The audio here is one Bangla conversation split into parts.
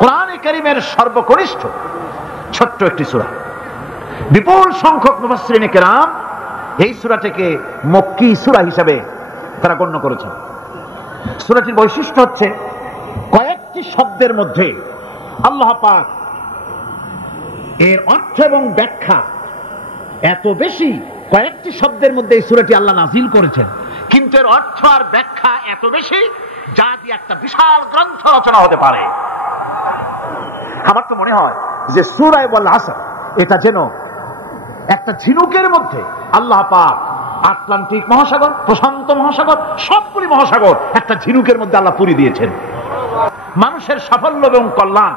কোরআনে কারীমের সর্বকনিষ্ঠ ছোট্ট একটি সূরা। বিপুল সংখ্যক মুফাসসিরিনে কেরাম এই সূরাটিকে মক্কি সূরা হিসেবে তারা গণ্য করেছেন। সূরাটির বৈশিষ্ট্য হচ্ছে কয়েকটি শব্দের মধ্যে আল্লাহ পাক এর অর্থ এবং ব্যাখ্যা এত বেশি, কয়েকটি শব্দের মধ্যে এই সূরাটি আল্লাহ নাযিল করেছেন, কিন্তু এর অর্থ আর ব্যাখ্যা এত বেশি যা দিয়ে একটা বিশাল গ্রন্থ রচনা হতে পারে। আমার তো মনে হয় যে সূরা ওয়াল আসর এটা যেন একটা ঝিনুকের মধ্যে আল্লাহ পাক আটলান্টিক মহাসাগর, প্রশান্ত মহাসাগর, সবগুলি মহাসাগর একটা ঝিনুকের মধ্যে আল্লাহ পুরি দিয়েছেন। মানুষের সাফল্য এবং কল্যাণ,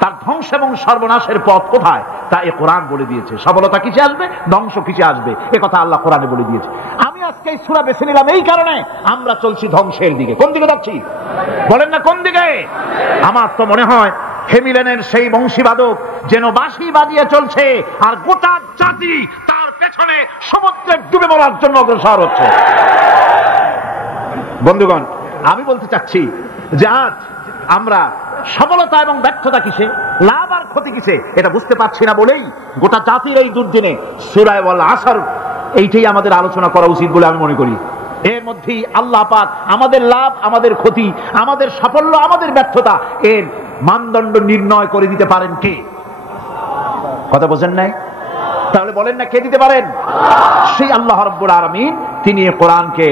তার ধ্বংস এবং সর্বনাশের পথ কোথায় তা এ কোরআন বলে দিয়েছে। সফলতা কিসে আসবে, ধ্বংস কিসে আসবে, এ কথা আল্লাহ কোরআনে বলে দিয়েছে। আমি আজকে এই সূরা বেছে নিলাম এই কারণে, আমরা চলছি ধ্বংসের দিকে। কোন দিকে যাচ্ছি বলেন না, কোন দিকে? আমার তো মনে হয় হেমিলেনের সেই বংশীবাদক যেন বাঁশি বাজিয়ে চলছে, আর গোটা জাতি তার পেছনে সমুদ্রে ডুবে মরার জন্য অগ্রসর হচ্ছে। বন্ধুগণ, আমি বলতে চাচ্ছি যে আজ আমরা সফলতা এবং ব্যর্থতা কিসে, লাভ আর ক্ষতি কিসে এটা বুঝতে পারছি না বলেই গোটা জাতির এই দুর্দিনে সূরা ওয়াল আসর এইটাই আমাদের আলোচনা করা উচিত বলে আমি মনে করি। এর মধ্যেই আল্লাহ পাক আমাদের লাভ, আমাদের ক্ষতি, আমাদের সাফল্য, আমাদের ব্যর্থতা এর মানদণ্ড নির্ণয় করে দিতে পারেন কে? কথা বোঝেন নাই? তাহলে বলেন না কে দিতে পারেন? সেই আল্লাহ রাব্বুল আলামিন, তিনি এই কোরআনকে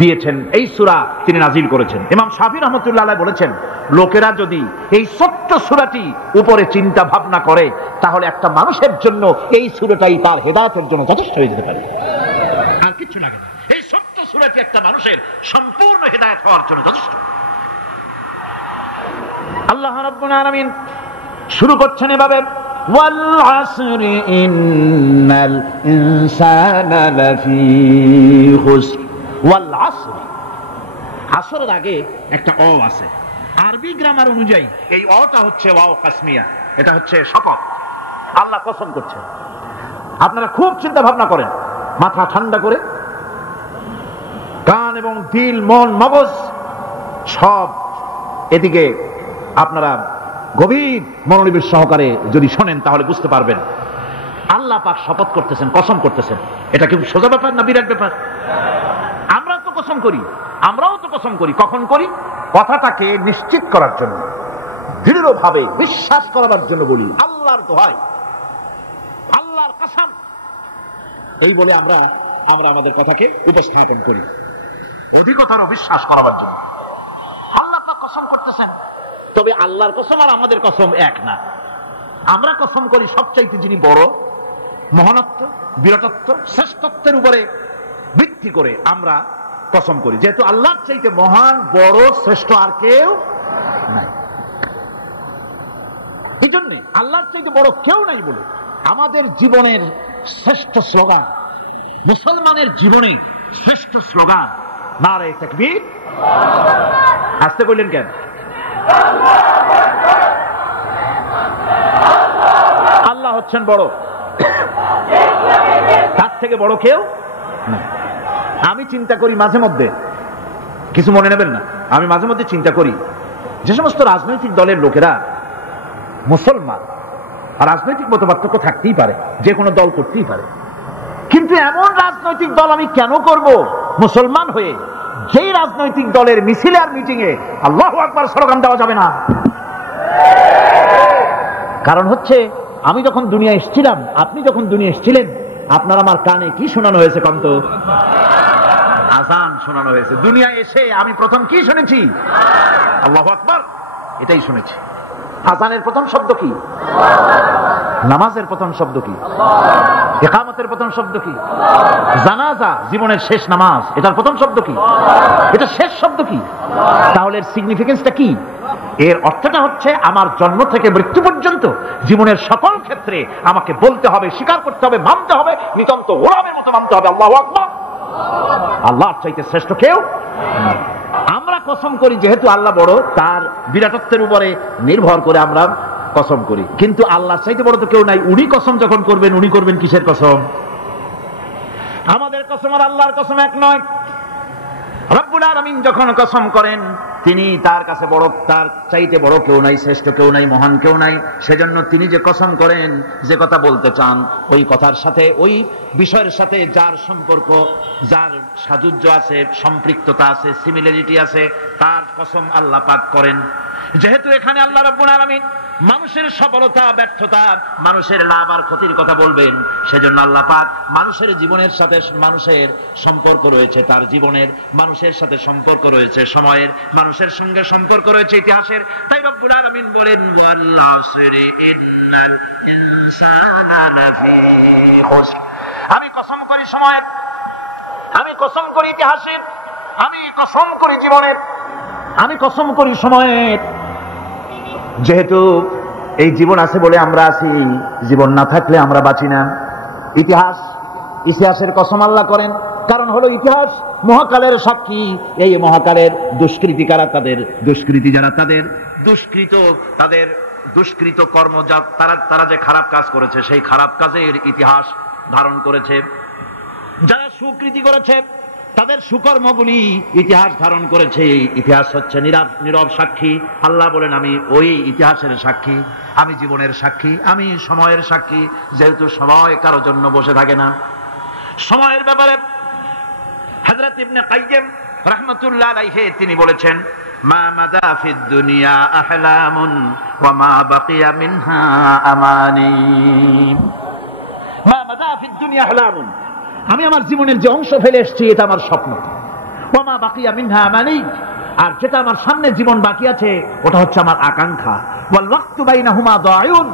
দিয়েছেন, এই সূরা তিনি নাযিল করেছেন। ইমাম শাফিঈ রাহমাতুল্লাহ আলাইহি বলেছেন, লোকেরা যদি এই ছোট্ট সূরাটি উপরে চিন্তা ভাবনা করে তাহলে একটা মানুষের জন্য এই সূরাটাই তার হেদায়েতের জন্য যথেষ্ট হয়ে যেতে পারে, আর কিছু লাগে না। এই ছোট্ট সূরাটি একটা মানুষের সম্পূর্ণ হেদায়েত হওয়ার জন্য যথেষ্ট। আল্লাহ রাব্বুল আলামিন শুরু করছেন এভাবে, ওয়াল আসরি ইন্নাল ইনসানা লাফি খুসর। ওয়াল আসরি, আসরের আগে একটা অ আছে। আরবি গ্রামার অনুযায়ী এই অটা হচ্ছে ওয়াও কাসমিয়া, এটা হচ্ছে শপথ। আল্লাহ কসম করছেন। আপনারা খুব চিন্তা ভাবনা করেন, মাথা ঠান্ডা করে, কান এবং দিল, মন, মগজ সব এদিকে আপনারা গভীর মনোনিবেশ সহকারে যদি শোনেন তাহলে বুঝতে পারবেন আল্লাহ পাক শপথ করতেছেন, কসম করতেছেন। এটা কি সোজা ব্যাপার না বিরাট ব্যাপার? আমরাও তো কসম করি। কখন করি? কথাটাকে নিশ্চিত করার জন্য, দৃঢ়ভাবে বিশ্বাস করার জন্য বলি, আল্লাহর দোহাই, আল্লাহর কসম, এই বলে আমরা আমাদের কথাকে উপস্থাপন করি অধিকতর বিশ্বাস করার জন্য। আল্লাহ পাক কসম করতেছেন, তবে আল্লাহর কসম আর আমাদের কসম এক না। আমরা কসম করি সবচাইতে যিনি বড়, মহানত্ব, বিরাটত্ব, শ্রেষ্ঠত্বের উপরে ভিত্তি করে আমরা কসম করি, যেহেতু আল্লাহর চাইতে মহান, বড়, শ্রেষ্ঠ আর কেউ নাই। এই জন্য আল্লাহর চাইতে বড় কেউ নাই বলে আমাদের জীবনের শ্রেষ্ঠ স্লোগান, মুসলমানের জীবনে শ্রেষ্ঠ স্লোগান নারে তাকবীর। আসতে বললেন কেন? আল্লাহ হচ্ছেন বড়, তার থেকে বড় কেউ না। আমি চিন্তা করি মাঝে মধ্যে, কিছু মনে নেবেন না, আমি মাঝে মধ্যে চিন্তা করি যে সমস্ত রাজনৈতিক দলের লোকেরা মুসলমান, আর রাজনৈতিক মতপার্থক্য থাকতেই পারে, যে কোনো দল করতেই পারে, কিন্তু এমন রাজনৈতিক দল আমি কেন করব মুসলমান হয়ে যেই রাজনৈতিক দলের মিছিলে আর মিটিং এ আল্লাহু আকবার স্লোগান দেওয়া যাবে না? কারণ হচ্ছে আমি যখন দুনিয়া এসেছিলাম, আপনি যখন দুনিয়া এসেছিলেন, আপনার আমার কানে কি শোনানো হয়েছে? কন্ত আযান শোনানো হয়েছে। দুনিয়া এসে আমি প্রথম কি শুনেছি? আল্লাহু আকবার, এটাই শুনেছি। আযানের প্রথম শব্দ কি? নামাজের প্রথম শব্দ কি? ইকামতের প্রথম শব্দ কি? জানাজা, জীবনের শেষ নামাজ, এটার প্রথম শব্দ কি? এটা শেষ শব্দ কি? তাহলে এর সিগনিফিকেন্সটা কি? এর অর্থটা হচ্ছে আমার জন্ম থেকে মৃত্যু পর্যন্ত জীবনের সকল ক্ষেত্রে আমাকে বলতে হবে, স্বীকার করতে হবে, মানতে হবে, নিতান্ত ওরামের মতো মানতে হবে আল্লাহু আকবার, আল্লাহর চাইতে শ্রেষ্ঠ কেউ। আমরা কসম করি যেহেতু আল্লাহ বড়, তার বিরাটত্বের উপরে নির্ভর করে আমরা কসম করি, কিন্তু আল্লাহর চাইতে বড় তো কেউ নাই। উনি কসম যখন করবেন, উনি করবেন কিসের কসম? আমাদের কসম আর আল্লাহর কসম এক নয়। রব্বুল আলামিন যখন কসম করেন তিনি তার কাছে বড়, তার চাইতে বড় কেউ নাই, শ্রেষ্ঠ কেউ নাই, মহান কেউ নাই। সেজন্য তিনি যে কসম করেন, যে কথা বলতে চান, ওই কথার সাথে, ওই বিষয়ের সাথে যার সম্পর্ক, যার সাযুজ্য আছে, সম্পৃক্ততা আছে, সিমিলারিটি আছে, তার কসম আল্লাহ পাক করেন। যেহেতু এখানে আল্লাহ রাব্বুল আলামিন মানুষের সফলতা ব্যর্থতা, মানুষের লাভ আর ক্ষতির কথা বলবেন, সেজন্য আল্লাহ পাক মানুষের জীবনের সাথে মানুষের সম্পর্ক রয়েছে, তার জীবনের মানুষের সাথে সম্পর্ক রয়েছে, সময়ের মানুষের সঙ্গে সম্পর্ক রয়েছে, ইতিহাসের। তাই রব্বুল আলামিন বলেন ওয়াল আসরি ইন্নাল ইনসানা লাফি খুসর। আমি কসম করি সময়ের, আমি কসম করি ইতিহাসের, আমি কসম করি জীবনের, আমি কসম করি সময়ের। যেহেতু এই জীবন আছে বলে আমরা আছি, জীবন না থাকলে আমরা বাঁচি না। ইতিহাসের কসম আল্লাহ করেন, কারণ হলো ইতিহাস মহাকালের সাক্ষী। এই মহাকালের দুষ্কৃতিকারা, তাদের দুষ্কৃতি যারা, তাদের দুষ্কৃত কর্ম, তারা যে খারাপ কাজ করেছে, সেই খারাপ কাজের ইতিহাস ধারণ করেছে। যারা সুকৃতি করেছে, তাদের সুকর্মগুলি ইতিহাস ধারণ করেছে। ইতিহাস হচ্ছে নীরব সাক্ষী। আল্লাহ বলেন আমি ওই ইতিহাসের সাক্ষী, আমি জীবনের সাক্ষী, আমি সময়ের সাক্ষী। যেহেতু সময় কারোর জন্য বসে থাকে না। সময়ের ব্যাপারে হযরত ইবনে কাইয়্যিম রাহমাতুল্লাহ আলাইহি তিনি বলেছেন, মা মাদা ফিদ দুনিয়া আহলামুন ওয়া মা বাকিয়া মিনহা আমানি। মা মাদা ফিদ দুনিয়া আহলামুন, আমি আমার জীবনের যে অংশ ফেলে এসেছি এটা আমার স্বপ্ন। ওয়া মা বাকিয়া মিনহা আমানি, আর যেটা আমার সামনে জীবন বাকি আছে ওটা হচ্ছে আমার আকাঙ্ক্ষা। ওয়াল ওয়াক্তু বাইনাহুমা দায়ুন,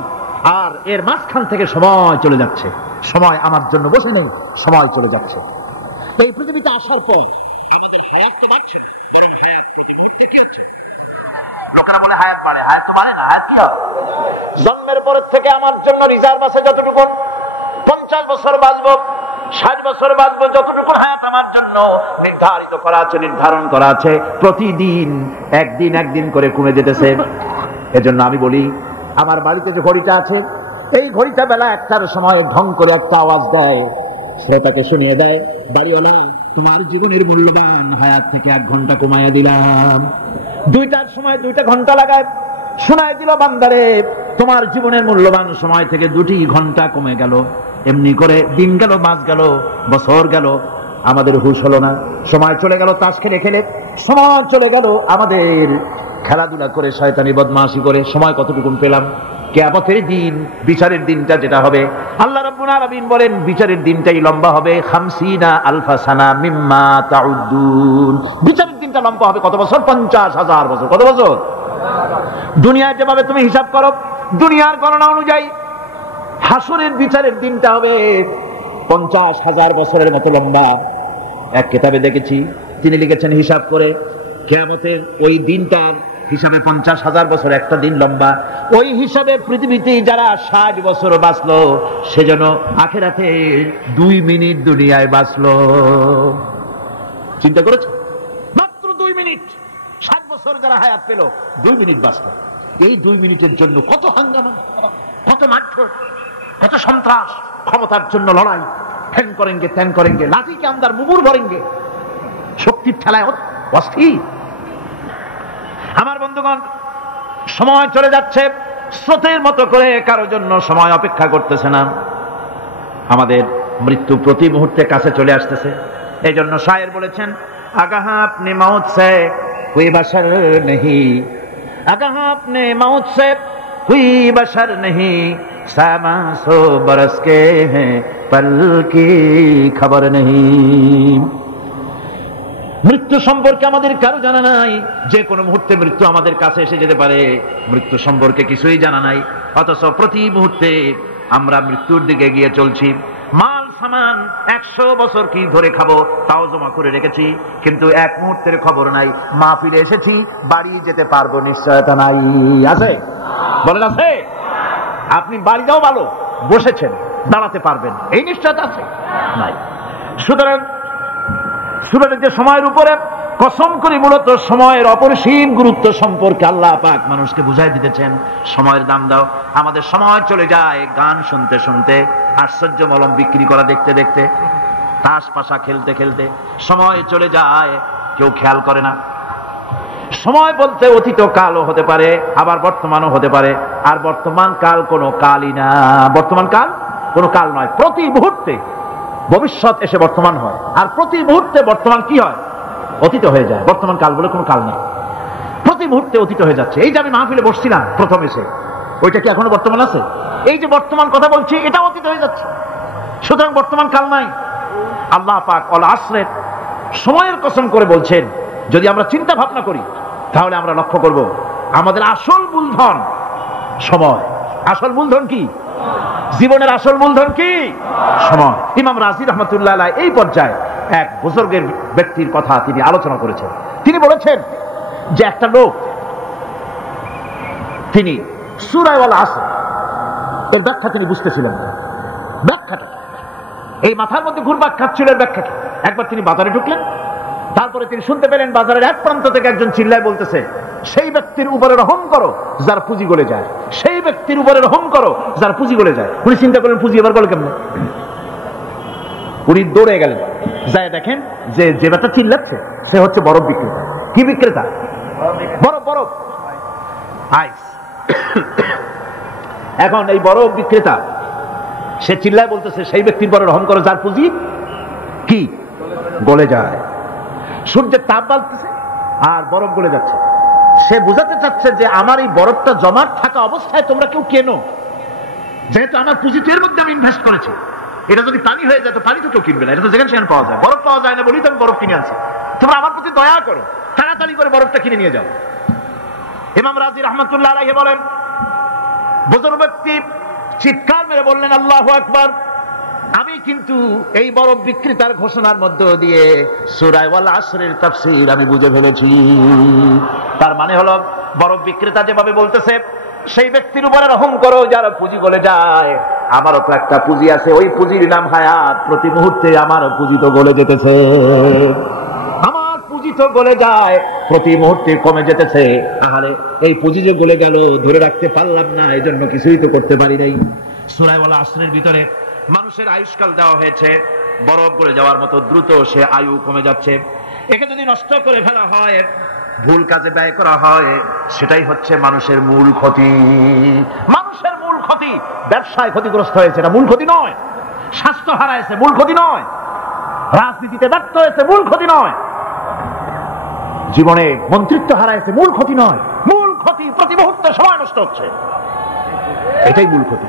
আর এর মাঝখান থেকে সময় চলে যাচ্ছে। সময় আমার জন্য বসে নেই, সময় চলে যাচ্ছে। এই পৃথিবীতে আসার পর লোকেরা বলে হায়াত বাড়ে, হায়াত তো বাড়ে না, হায়াত কি হবে? জন্মের পরের থেকে আমার জন্য রিজার্ভ আছে যতটুকু, 50 বছর বাঁচবো, 60 বছর বাঁচবো, যতটুকু হায়াত আমার জন্য নির্ধারিত করা আছে, নির্ধারণ করা আছে, প্রতিদিন একদিন করে কমে যেতেছে। এজন্য আমি বলি, আমার বাড়িতে যে ঘড়িটা আছে, এই ঘড়িটা বেলা 1টার সময় ঢং করে একটা আওয়াজ দেয়, সেটাকে শুনিয়ে দেয়, বাড়িওয়ালা তোমার জীবনের মূল্যবান হায়াত থেকে 1 ঘন্টা কমাইয়া দিলাম। 2টার সময় 2টা ঘন্টা লাগায় শোনায় দিল, বান্দারে তোমার জীবনের মূল্যবান সময় থেকে 2টি ঘন্টা কমে গেল। এমনি করে দিন গেল, মাস গেল, বছর গেল, আমাদের হুঁশ হলো না। সময় চলে গেল তাস খেলে খেলে, সময় চলে গেল আমাদের খেলাধুলা করে, শয়তানি বদমাশি করে। সময় কতটুকু পেলাম? কিয়ামতের দিন, বিচারের দিনটা যেটা হবে, আল্লাহ রাব্বুল আলামিন বলেন বিচারের দিনটাই লম্বা হবে 50 আলফা সানা মিম্মা তাউদ্দুন। বিচারের দিনটা লম্বা হবে কত বছর? 50,000 বছর। কত বছর? দুনিয়ায় যেভাবে তুমি হিসাব করো, দুনিয়ার গণনা অনুযায়ী হাসরের বিচারের দিনটা হবে 50,000 বছরের মতো লম্বা। এক কিতাবে দেখেছি, তিনি লিখেছেন হিসাব করে, কিয়ামতের ওই দিনটার হিসাবে 50,000 বছর একটা দিন লম্বা। ওই হিসাবে পৃথিবীতে যারা 60 বছর বাঁচলো, সেজন্য আখিরাতে 2 মিনিট দুনিয়ায় বাঁচলো। চিন্তা করেছে? মাত্র 2 মিনিট। 60 বছর যারা হায়াত পেল, 2 মিনিট বাঁচলো। এই 2 মিনিটের জন্য কত হাঙ্গামা, কত মারধর, কত সন্ত্রাস, ক্ষমতার জন্য লড়াই, ফ্যান করেঙ্গে ত্যান করেঙ্গে, লাঠি কে আমদার মুগুর ভরেঙ্গে, শক্তির ঠেলায় অস্থির। আমার বন্ধুগণ, সময় চলে যাচ্ছে স্রোতের মতো করে, কারোর জন্য সময় অপেক্ষা করতেছে না। আমাদের মৃত্যু প্রতি মুহূর্তে কাছে চলে আসতেছে। এই জন্য শায়ের বলেছেন, আগাহ আপনি মৌত সে হুই বশর নেহি, আগাহ আপনি মৌত সে হুই বশর নেহি, সামা সো বরস কে হ্যাঁ পল কি খবর নেহি। মৃত্যু সম্পর্কে আমাদের কারো জানা নাই। যে কোনো মুহূর্তে মৃত্যু আমাদের কাছে এসে যেতে পারে, মৃত্যু সম্পর্কে কিছুই জানা নাই। অথচ প্রতি মুহূর্তে আমরা মৃত্যুর দিকে গিয়ে চলছি। মাল সামান 100 বছর কি ধরে খাবো তাও জমা করে রেখেছি, কিন্তু 1 মুহূর্তের খবর নাই। মাহফিলে এসেছি, বাড়ি যেতে পারবো নিশ্চয়তা নাই। আছে? বলেন আছে? আপনি বাড়ি যাও ভালো, বসেছেন, দাঁড়াতে পারবেন, এই নিশ্চয়তা আছে? নাই। সুতরাং যে সময়ের উপরে কসম করি, মূলত সময়ের অপরিসীম গুরুত্ব সম্পর্কে আল্লাহ পাক মানুষকে বুঝাই দিতেছেন। সময়ের দাম দাও। আমাদের সময় চলে যায় গান শুনতে শুনতে, আশ্চর্য মলম বিক্রি করা দেখতে দেখতে, তাস পাশা খেলতে খেলতে সময় চলে যায়, কেউ খেয়াল করে না। সময় বলতে অতীত কালও হতে পারে, আবার বর্তমানও হতে পারে। আর বর্তমান কাল কোনো কালই না, বর্তমান কাল কোনো কাল নয়। প্রতি মুহূর্তে ভবিষ্যৎ এসে বর্তমান হয়, আর প্রতি মুহূর্তে বর্তমান কি হয়? অতীত হয়ে যায়। বর্তমান কাল বলে কোনো কাল নেই, প্রতি মুহূর্তে অতীত হয়ে যাচ্ছে। এই যে আমি মাহফিলে বসছিলাম প্রথম এসে, ওইটা কি এখনো বর্তমান আছে? এই যে বর্তমান কথা বলছি, এটা অতীত হয়ে যাচ্ছে। সুতরাং বর্তমান কাল নাই। আল্লাহ পাক ওয়াল আসরের সময়ের কসম করে বলছেন, যদি আমরা চিন্তা ভাবনা করি তাহলে আমরা লক্ষ্য করব আমাদের আসল মূলধন সময়। আসল মূলধন কি? জীবনের আসল মূলধন কি? সময়। ইমাম রাজি রহমতুল্লাহ আলাইহি এই পর্যায়ে এক বুজুর্গের ব্যক্তির কথা তিনি আলোচনা করেছেন। তিনি বলেছেন যে একটা লোক, তিনি সূরা ওয়াল আসর এর ব্যাখ্যা তিনি বুঝতেছিলেন না। ব্যাখ্যাটা এই মাথার মধ্যে ঘুরপাক খাচ্ছিল, এর ব্যাখ্যাটা। একবার তিনি বাজারে ঢুকলেন, তারপরে তিনি শুনতে পেলেন বাজারের এক প্রান্ত থেকে একজন চিল্লায় বলতেছে, সেই ব্যক্তির উপরে রহম করো যার পুঁজি গলে যায়, সেই ব্যক্তির উপরে রহম করো যার পুঁজি গলে যায়। উনি চিন্তা করলেন পুঁজি এবার গলে কেমনে? উনি দৌড়ে গেলেন, যায় দেখেন যে যে ব্যক্তি চিল্লাচ্ছে সে হচ্ছে বরফ বিক্রেতা। কি বিক্রেতা? বরফ, বরফ, আইস। এখন এই বরফ বিক্রেতা সে চিল্লায় বলতেছে, সেই ব্যক্তির পরে রহম করো যার পুঁজি কি গলে যায়। সূর্যের তাপ বাড়তেছে আর বরফ গলে যাচ্ছে। সে বোঝাতে চাচ্ছে যে আমার এই বরফটা জমাট থাকা অবস্থায় তোমরা কেউ কেনো, যেহেতু আমার পুঁজি এর মধ্যে আমি ইনভেস্ট করেছি। এটা যদি পানি হয়ে যায় তো পানি তো কেউ কিনবে না, এটা তো যেখানে সেখানে পাওয়া যায়। বরফ পাওয়া যায় না বলেই তো আমি বরফ কিনে আনছি। তোমরা আমার প্রতি দয়া করো, তাড়াতাড়ি করে বরফটা কিনে নিয়ে যাও। ইমাম রাজি রহমতুল্লাহ আলাইহি বলেন, বুজুর্গ ব্যক্তি চিৎকার মেরে বললেন, আল্লাহু আকবার, আমি কিন্তু এই বরফ বিক্রেতার ঘোষণার মধ্য দিয়ে সূরা ওয়াল আসরের তাফসীর আমি বুঝে ফেলেছি। তার মানে হলো বরফ বিক্রেতা যেভাবে বলতেছে, সেই ব্যক্তির উপরে রহম করো যার পুঁজি গলে যায়, আমারও তো একটা পুঁজি আছে, ওই পুঁজির নাম হায়াত। প্রতি মুহূর্তে আমার পুঁজি তো গলে যেতেছে, আমার পুঁজি তো গলে যায়, প্রতি মুহূর্তে কমে যেতেছে। আরে এই পুঁজি যে গলে গেল ধরে রাখতে পারলাম না, এই জন্য কিছুই তো করতে পারি নাই। সূরা ওয়াল আসরের ভিতরে মানুষের আয়ুষ্কাল দেওয়া হয়েছে, বরফ গলে যাওয়ার মতো দ্রুত সে আয়ু কমে যাচ্ছে। একে যদি নষ্ট করে ফেলা হয়, ভুল কাজে ব্যয় করা হয়, সেটাই হচ্ছে মানুষের মূল ক্ষতি। মানুষের মূল ক্ষতি। ব্যবসায় ক্ষতিগ্রস্ত হয়েছে, এটা মূল ক্ষতি নয়। স্বাস্থ্য হারাইছে, মূল ক্ষতি নয়। রাজনীতিতে ব্যর্থ হয়েছে, মূল ক্ষতি নয়। জীবনে মন্ত্রিত্ব হারাইছে, মূল ক্ষতি নয়। মূল ক্ষতি প্রতি মুহূর্তে সময় নষ্ট হচ্ছে, এটাই মূল ক্ষতি।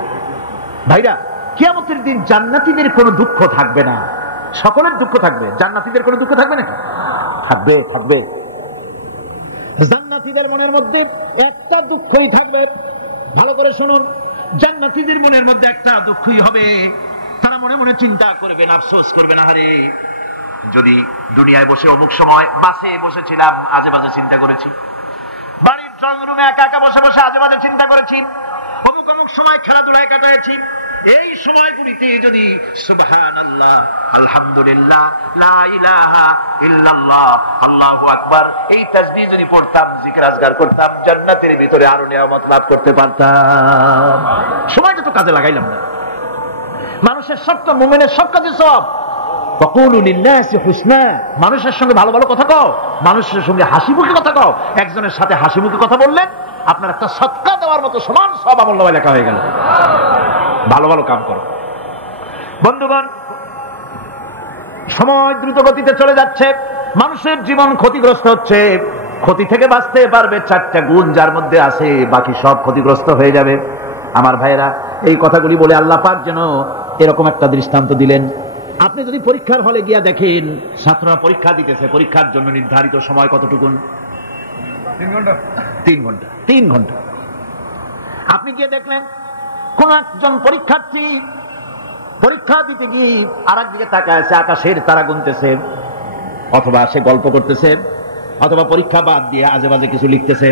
ভাইরা, কিয়ামতের দিন জান্নাতীদের কোনো দুঃখ থাকবে না, সকলের দুঃখ থাকবে। জান্নাতীদের কোনো দুঃখ থাকবে না? থাকবে, থাকবে। জান্নাতীদের মনের মধ্যে একটা দুঃখই থাকবে। ভালো করে শুনুন, জান্নাতীদের মনের মধ্যে একটা দুঃখই হবে। তারা মনে মনে চিন্তা করবেন, আফসোস করবেন, আরে যদি দুনিয়ায় বসে অমুক সময় বাসে বসেছিলাম, আজে বাজে চিন্তা করেছি, বাড়ির ড্রয়িং রুমে একা একা বসে বসে আজে বাজে চিন্তা করেছি, অমুক অমুক সময় খেলাধুলায় কাটাইছি, এই সময়গুলিতে যদি সুবহানাল্লাহ, আলহামদুলিল্লাহ, লা ইলাহা ইল্লাল্লাহ, আল্লাহু আকবার এই তাসবিহ যদি পড়তাম, জিকির আজকার করতাম, জান্নাতের ভিতরে আরো নিয়ামত লাভ করতে পারতাম। সময়টা তো কাজে লাগাইলাম না। মানুষের সবটা, মুমিনের সব কাজে সব। ওয়াকুলু লিন্নাসি হুসনা, মানুষের সঙ্গে ভালো ভালো কথা কও, মানুষের সঙ্গে হাসি মুখে কথা কও। একজনের সাথে হাসি মুখে কথা বললেন, আপনার একটা সদকা দেওয়ার মতো সমান সব আমলনামায় লেখা হয়ে গেল। ভালো ভালো কাম করো। বন্ধুগণ, সময় দ্রুত গতিতে চলে যাচ্ছে, মানুষের জীবন ক্ষতিগ্রস্ত হচ্ছে। ক্ষতি থেকে বাঁচতে পারবে চারটা গুণ যার মধ্যে আছে, বাকি সব ক্ষতিগ্রস্ত হয়ে যাবে। আমার ভাইয়েরা, এই কথাগুলি বলে আল্লাহ পাক যেন এরকম একটা দৃষ্টান্ত দিলেন। আপনি যদি পরীক্ষার হলে গিয়া দেখেন, ছাত্ররা পরীক্ষা দিতেছে, পরীক্ষার জন্য নির্ধারিত সময় কতটুকুন? 3 ঘন্টা। 3 ঘন্টা, 3 ঘন্টা। আপনি গিয়ে দেখলেন কোন একজন পরীক্ষার্থী পরীক্ষা দিতে গিয়ে আর একদিকে তাকায় আছে, আকাশের তারা গুনতেছে, অথবা সে গল্প করতেছে, অথবা পরীক্ষা বাদ দিয়ে আজে বাজে কিছু লিখতেছে।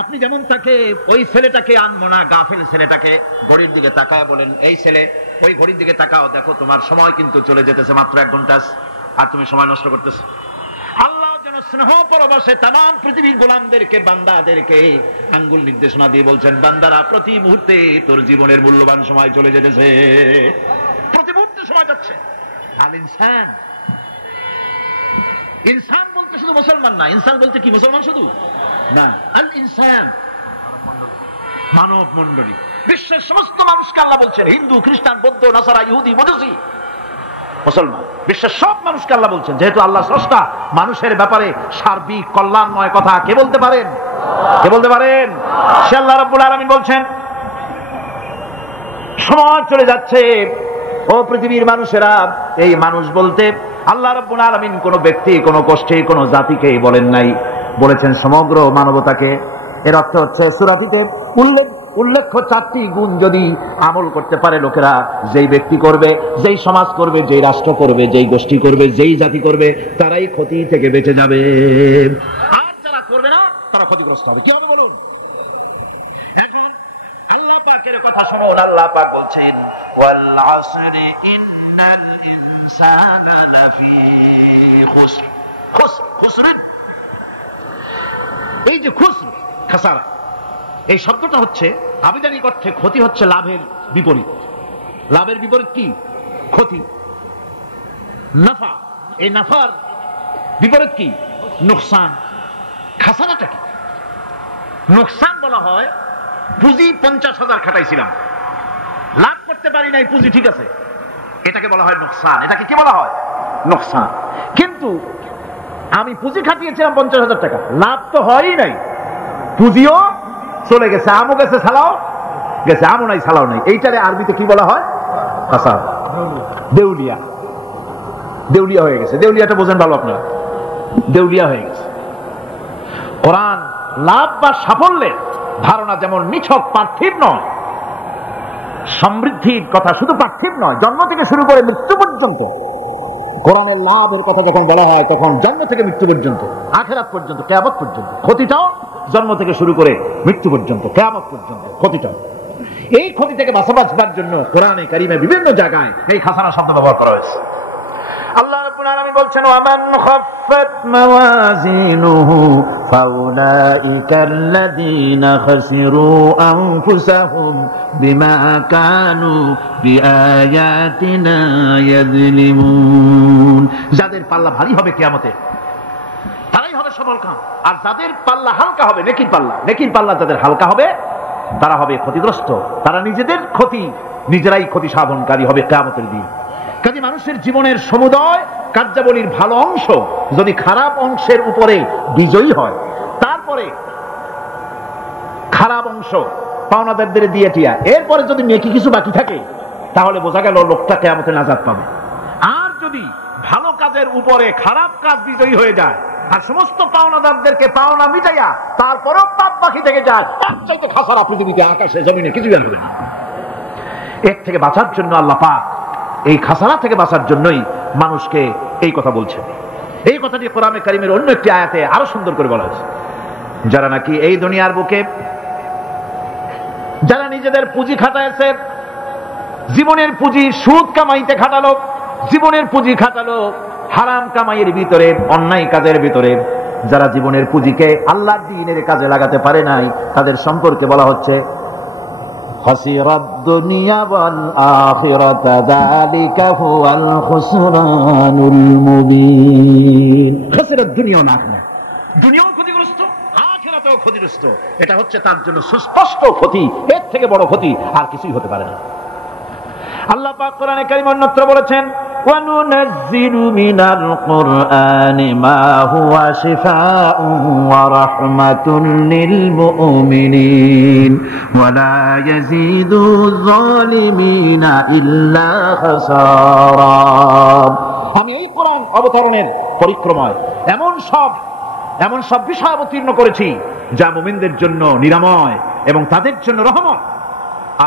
আপনি যেমন তাকে, ওই ছেলেটাকে আনবো না, গাফেল ছেলেটাকে ঘড়ির দিকে তাকায় বলেন, এই ছেলে ওই ঘড়ির দিকে তাকাও, দেখো তোমার সময় কিন্তু চলে যেতেছে মাত্র 1 ঘন্টা, আর তুমি সময় নষ্ট করতেছো। আল্লাহ যেন স্নেহ পরবশে তামাম পৃথিবীর গোলামদেরকে, বান্দাদেরকে আঙ্গুল নির্দেশনা দিয়ে বলছেন, বান্দারা প্রতি মুহূর্তে তোর জীবনের মূল্যবান সময় চলে যেতেছে, প্রতি মুহূর্তে সময় যাচ্ছে। আল ইনসান, ইনসান বলতে শুধু শুধু মুসলমান না, ইনসান বলতে কি মুসলমান শুধু না, আল ইনসান মানব মণ্ডলী, বিশ্বের সমস্ত মানুষকে আল্লাহ বলছেন, হিন্দু, খ্রিস্টান, বৌদ্ধ, নাসারা, ইহুদি, মজুসি, মুসলমান, বিশ্বের সব মানুষকে আল্লাহ বলছেন। যেহেতু আল্লাহ স্রষ্টা, মানুষের ব্যাপারে সার্বিক কল্যাণময় কথা কে বলতে পারেন? কে বলতে পারেন? সে আল্লাহ রাব্বুল আলামিন বলছেন, সময় চলে যাচ্ছে ও পৃথিবীর মানুষেরা, এই মানুষ বলতে আল্লাহ রাব্বুল আলামিন কোন ব্যক্তি, কোন গোষ্ঠী, কোন জাতিকে বলেন নাই, বলেছেন সমগ্র মানবতাকে। এর অর্থ হচ্ছে সূরাটিতে উল্লেখ্য 4টি গুণ যদি আমল করতে পারে লোকেরা, যেই ব্যক্তি করবে, যেই সমাজ করবে, যেই রাষ্ট্র করবে, যেই গোষ্ঠী করবে, যেই জাতি করবে, তারাই ক্ষতি থেকে বেঁচে যাবে, আর যারা করবে না তারা ক্ষতিগ্রস্ত হবে। কি হবে বলুন? এখন আল্লাহ পাকের কথা শুনুন। আল্লাহ পাক বলছেন, ওয়াল আসরি ইন্নাল ইনসানা লাফি খুসর। খুসর, এই যে খুসর, খাসারা, এই শব্দটা হচ্ছে আবিধানিক অর্থে ক্ষতি হচ্ছে লাভের বিপরীত। লাভের বিপরীত কি? ক্ষতি। নাফা, এই নাফার বিপরীত কি? নোকসান। খাসারাটা কি? নোকসান বলা হয় পুঁজি 50,000 খাটাইছিলাম, লাভ করতে পারি নাই, পুঁজি ঠিক আছে, এটাকে বলা হয় নোকসান। এটাকে কি বলা হয়? নোকসান। কিন্তু আমি পুঁজি খাটিয়েছিলাম 50,000 টাকা, লাভ তো হয়ই নাই, পুঁজিও চলে গেছে, আমও গেছে, ছালাও গেছে, আমও নাই, ছালাও নাই। এইটারে আরবিতে কি বলা হয়? খাসারা, দেউলিয়া। দেউলিয়া হয়ে গেছে। দেউলিয়াটা বোঝেন ভালো আপনারা, দেউলিয়া হয়ে গেছে। কোরআন লাভ বা সাফল্যের ধারণা যেমন নিছক পার্থিব নয়, সমৃদ্ধির কথা শুধু পার্থিব নয়, জন্ম থেকে শুরু করে মৃত্যু পর্যন্ত। কোরআনের লাভের কথা যখন বলা হয় তখন জন্ম থেকে মৃত্যু পর্যন্ত, আখিরাত পর্যন্ত, কিয়ামত পর্যন্ত। ক্ষতিটাও জন্ম থেকে শুরু করে মৃত্যু পর্যন্ত, কিয়ামত পর্যন্ত ক্ষতিটাও। এই ক্ষতি থেকে বাঁচাবার জন্য কোরআনে কারিমে বিভিন্ন জায়গায় এই খাসানা শব্দ ব্যবহার করা হয়েছে। আল্লাহ রাব্বুল আলামিন বলছেন, ওয়ামান খাফফাত মাওয়াজিনুহু ফাউলাইকাল্লাযীনা খাসিরু আনফুসাহুম বিমা কানু বিআয়াতিনা ইয়াযলিমুন। যাদের পাল্লা ভারী হবে কিয়ামতে তারাই হবে সফলকাম, আর যাদের পাল্লা হালকা হবে, নেকির পাল্লা যাদের হালকা হবে তারা হবে ক্ষতিগ্রস্ত, তারা নিজেদের ক্ষতি নিজেরাই ক্ষতি সাধনকারী হবে কিয়ামতের দিন। কাজে মানুষের জীবনের সমুদয় কার্যাবলীর ভালো অংশ যদি খারাপ অংশের উপরে বিজয়ী হয়, তারপরে খারাপ অংশ পাওনাদারদের দিয়ে টিয়া, এরপরে যদি নেকি কিছু বাকি থাকে, তাহলে বোঝা গেল লোকটা কিয়ামতে নাজাত পাবে। আর যদি ভালো কাজের উপরে খারাপ কাজ বিজয়ী হয়ে যায়, আর সমস্ত পাওনাদারদেরকে পাওনা মিটাইয়া তারপরেও পাপ বাকি থেকে যায়, তার চাইতে খাসারা পৃথিবীতে, আকাশে, জমিনে কিছু জানবে না। এর থেকে বাঁচার জন্য আল্লাহ পাক এই খাসারা থেকে বাঁচার জন্যই মানুষকে এই কথা বলছেন। এই কথাটি কোরআনে কারিমের অন্য একটি আয়াতে আরো সুন্দর করে বলা হয়েছে, যারা নাকি এই দুনিয়ার বুকে যারা নিজেদের পুঁজি খাটাইছে, জীবনের পুঁজি সুদ কামাইতে খাটালো, জীবনের পুঁজি খাটালো হারাম কামাইয়ের ভিতরে, অন্যায় কাজের ভিতরে, যারা জীবনের পুঁজিকে আল্লাহর দ্বীনের কাজে লাগাতে পারে নাই, তাদের সম্পর্কে বলা হচ্ছে খাসিরাদ দুনিয়া ওয়াল আখিরাতা যালিকা হুয়াল খুসরানুল মুবিন। খাসিরাদ দুনিয়া ওয়াল আখিরাত, দুনিয়াও ক্ষতিগ্রস্ত, আখিরাতেও ক্ষতিগ্রস্ত। এটা হচ্ছে তার জন্য সুস্পষ্ট ক্ষতি, এর থেকে বড় ক্ষতি আর কিছুই হতে পারে না। আল্লাহ পাক কোরআনে কারীম অন্যত্র বলেছেন, ওয়া নুনাজ্জিলু মিনাল কুরআনি মা হুয়া শিফাউন ওয়া রাহমাতুন লিল মুমিনিন ওয়া লা ইয়াজিদু যালিমিনা ইল্লা খাসারা। আমি এই কোরআন অবতরণের পরিক্রমায় এমন সব বিষয় অবতীর্ণ করেছি যা মুমিনদের জন্য নিরাময় এবং তাদের জন্য রহমত,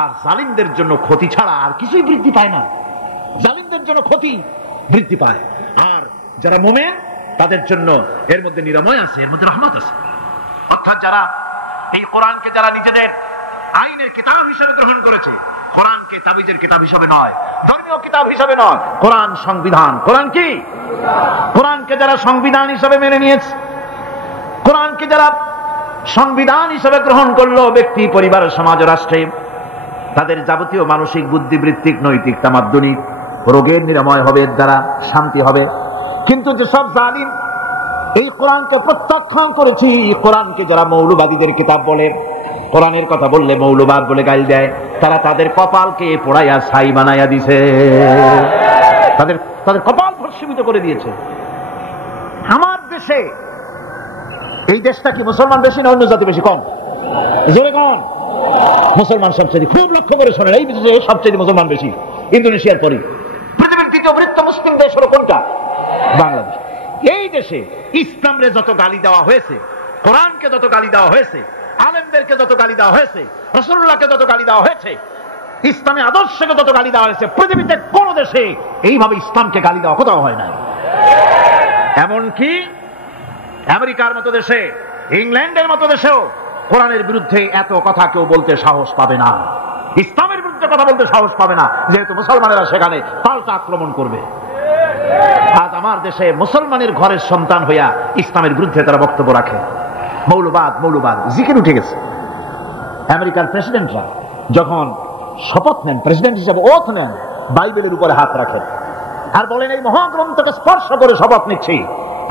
আর জালিমদের জন্য ক্ষতি ছাড়া আর কিছুই বৃদ্ধি পায় না। জালিমদের জন্য ক্ষতি বৃদ্ধি পায়, আর যারা মুমিন তাদের জন্য এর মধ্যে নিরাময় আছে, এর মধ্যে রহমত আছে। অর্থাৎ যারা এই কোরআনকে যারা নিজেদের আইনের কিতাব হিসেবে গ্রহণ করেছে, কোরআনকে তাবিজের কিতাব হিসেবে নয়, ধর্মীয় কিতাব হিসেবে নয়, কোরআন সংবিধান। কোরআন কি? কোরআনকে যারা সংবিধান হিসেবে মেনে নিয়েছে, কোরআনকে যারা সংবিধান হিসেবে গ্রহণ করলো, ব্যক্তি, পরিবার, সমাজ, রাষ্ট্রে, তাদের যাবতীয় মানসিক, বুদ্ধিবৃত্তিক, নৈতিক, তামাদ্দুনিক রোগের নিরাময় হবে, এর দ্বারা শান্তি হবে। কিন্তু যেসব জালিম এই কোরআনকে প্রত্যাখ্যান করেছি। কোরআনকে যারা মৌলবাদীদের কিতাব বলে, কোরআনের কথা বললে মৌলবাদ বলে গাল দেয়, তারা তাদের কপালকে পোড়াইয়া ছাই বানাইয়া দিছে, তাদের কপাল ভস্মীভূত করে দিয়েছে। আমার দেশে, এই দেশটা কি মুসলমান বেশি না অন্য জাতি বেশি? কম, জোরে কম। মুসলমান সবচেয়ে, খুব লক্ষ্য করে শোনেন, এই দেশে সবচেয়ে মুসলমান বেশি, ইন্দোনেশিয়ার পরে। পৃথিবীর দ্বিতীয় বৃহত্তম মুসলিম দেশ হলো কোনটা? বাংলাদেশ। এই দেশে ইসলামরে যত গালি দেওয়া হয়েছে, কোরআনকে যত গালি দেওয়া হয়েছে, আলেমদেরকে যত গালি দেওয়া হয়েছে, রাসূলুল্লাহকে যত গালি দেওয়া হয়েছে, ইসলামী আদর্শকে যত গালি দেওয়া হয়েছে, পৃথিবীতে কোন দেশে এইভাবে ইসলামকে গালি দেওয়া কোথাও হয় নাই। এমনকি আমেরিকার মতো দেশে, ইংল্যান্ডের মতো দেশেও কোরআনের বিরুদ্ধে এত কথা কেউ বলতে সাহস পাবে না, ইসলামের বিরুদ্ধে কথা বলতে সাহস পাবে না, যেহেতু মুসলমানেরা সেখানে পাল্টা আক্রমণ করবে। আজ আমার দেশে মুসলমানের ঘরের সন্তান হইয়া ইসলামের বিরুদ্ধে তারা বক্তব্য রাখে। মৌলবাদ মৌলবাদ জিকির উঠে গেছে। আমেরিকার প্রেসিডেন্টরা যখন শপথ নেন, প্রেসিডেন্ট হিসেবে ওথ নেন, বাইবেলের উপরে হাত রাখেন আর বলেন, এই মহাগ্রন্থকে স্পর্শ করে শপথ নিচ্ছি,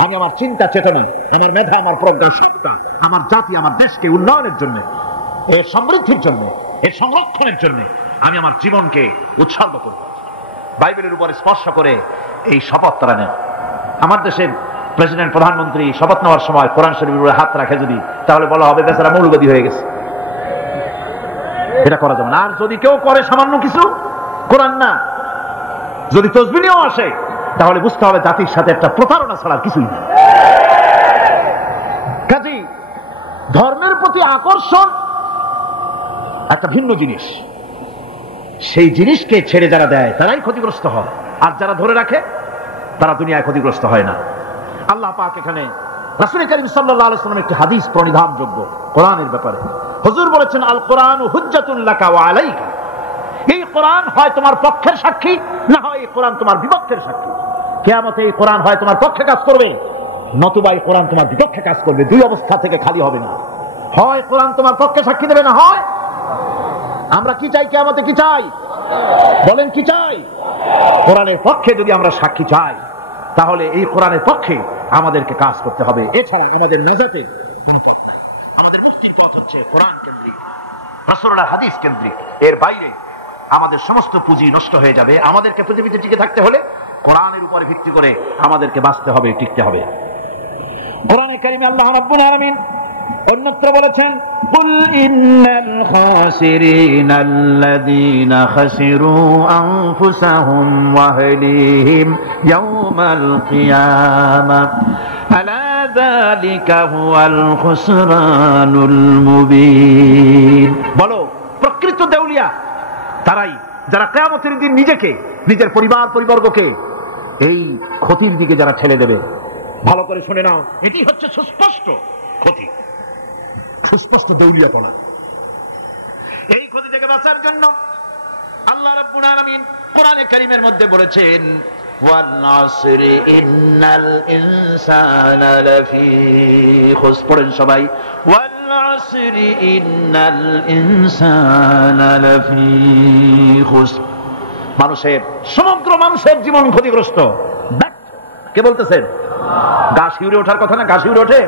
আমি আমার চিন্তা চেতনা, আমার মেধা, আমার প্রজ্ঞা সত্তা, আমার জাতি, আমার দেশকে উন্নয়নের জন্য, এর সমৃদ্ধির জন্য, এর সংরক্ষণের জন্য আমি আমার জীবনকে উৎসর্গ করব। বাইবেলের উপরে স্পর্শ করে এই শপথ তারা নেন। আমার দেশের প্রেসিডেন্ট, প্রধানমন্ত্রী শপথ নেওয়ার সময় কোরআন শরীফের উপরে হাত রাখে যদি, তাহলে বলা হবে বেচারা মৌলবাদী হয়ে গেছে। এটা করা যাবে না। আর যদি কেউ করে সামান্য কিছু, কোরআন না, যদি তসবিহ নিয়েও আসে, তাহলে বুঝতে হবে জাতির সাথে একটা প্রতারণা ছাড়া কিছুই না। কাজেই ধর্মের প্রতি আকর্ষণ একটা ভিন্ন জিনিস, সেই জিনিসকে ছেড়ে যারা দেয় তারাই ক্ষতিগ্রস্ত হয়, আর যারা ধরে রাখে তারা দুনিয়ায় ক্ষতিগ্রস্ত হয় না। আল্লাহ পাক এখানে রাসূল করিম সাল্লাল্লাহু আলাইহি ওয়াসাল্লাম একটি হাদিস প্রণিধানযোগ্য কোরআনের ব্যাপারে। হুজুর বলেছেন, আল কোরআনু হুজ্জাতুন লাকা ওয়া আলাইকা। এই কোরআন হয় তোমার পক্ষের সাক্ষী, না হয় এই কোরআন তোমার বিপক্ষের সাক্ষী। কিয়ামতে এই কোরআন হয় তোমার পক্ষে কাজ করবে, নতুবা এই কোরআন তোমার বিপক্ষে কাজ করবে। দুই অবস্থা থেকে খালি হবে না, হয় কোরআন তোমার পক্ষে সাক্ষী দেবে, না হয়। আমরা কি চাই? কিয়ামতে কি চাই? বলেন কি চাই? কোরআনের পক্ষে যদি আমরা সাক্ষী চাই, তাহলে এই কোরআনের পক্ষে আমাদেরকে কাজ করতে হবে। এছাড়া আমাদের নাজাতের, আমাদের মুক্তির পথ হচ্ছে কোরআন কেন্দ্রিক, রাসূলুল্লাহ হাদিস কেন্দ্রিক। এর বাইরে আমাদের সমস্ত পুঁজি নষ্ট হয়ে যাবে। আমাদেরকে পৃথিবীতে টিকে থাকতে হলে কোরআনের উপরে ভিত্তি করে আমাদেরকে বাঁচতে হবে, টিকতে হবে। কোরআনে কারিমে আল্লাহ রাব্বুল আলামিন অন্যত্র বলেছেন, কুল ইন্নাল খাসিরিনাল্লাযীনা খাসিরু আনফুসাহুম ওয়া আহলিহিম ইয়াওমাল কিয়ামাহ আলা যালিকা হুয়াল খুসরানুল মুবিন। বলো, প্রকৃত দেউলিয়া তারাই যারা কিয়ামতের দিন নিজেকে, নিজের পরিবার পরিবর্গকে এই ক্ষতির দিকে যারা ঠেলে দেবে। ভালো করে শুনে নাও, এটি হচ্ছে সুস্পষ্ট ক্ষতি, সুস্পষ্ট দেউলিয়াপনা। এই ক্ষতি থেকে বাঁচার জন্য আল্লাহ রাব্বুল আলামিন কোরআনে কারীমের মধ্যে বলেছেন, ওয়াল আসরি ইন্নাল ইনসানা লাফি খুসর। পড়েন সবাই, ওয়াল আসরি ইন্নাল ইনসানা লাফি খুসর। মানুষের, সমগ্র মানুষের জীবন ক্ষতিগ্রস্ত। কে বলতেছেন? গা শিউরে ওঠার কথা না? গা শিউরে ওঠে।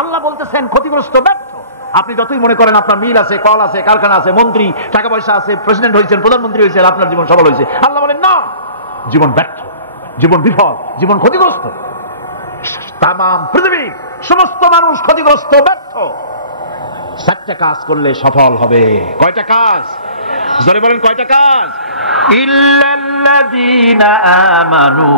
আল্লাহ বলতেছেন ক্ষতিগ্রস্ত, ব্যর্থ। আপনি যতই মনে করেন আপনার মিল আছে, কল আছে, কারখানা আছে, মন্ত্রী, টাকা পয়সা আছে, প্রেসিডেন্ট হয়েছেন, প্রধানমন্ত্রী হয়েছেন, আপনার জীবন সফল হয়েছে, আল্লাহ বলেন না, জীবন ব্যর্থ, জীবন বিফল, জীবন ক্ষতিগ্রস্ত। তাম পৃথিবী সমস্ত মানুষ ক্ষতিগ্রস্ত, ব্যর্থ। 4টা কাজ করলে সফল হবে। কয়টা কাজ? জোরে বলেন, কয়টা কাজ? ইল্লাল্লাযীনা আমানু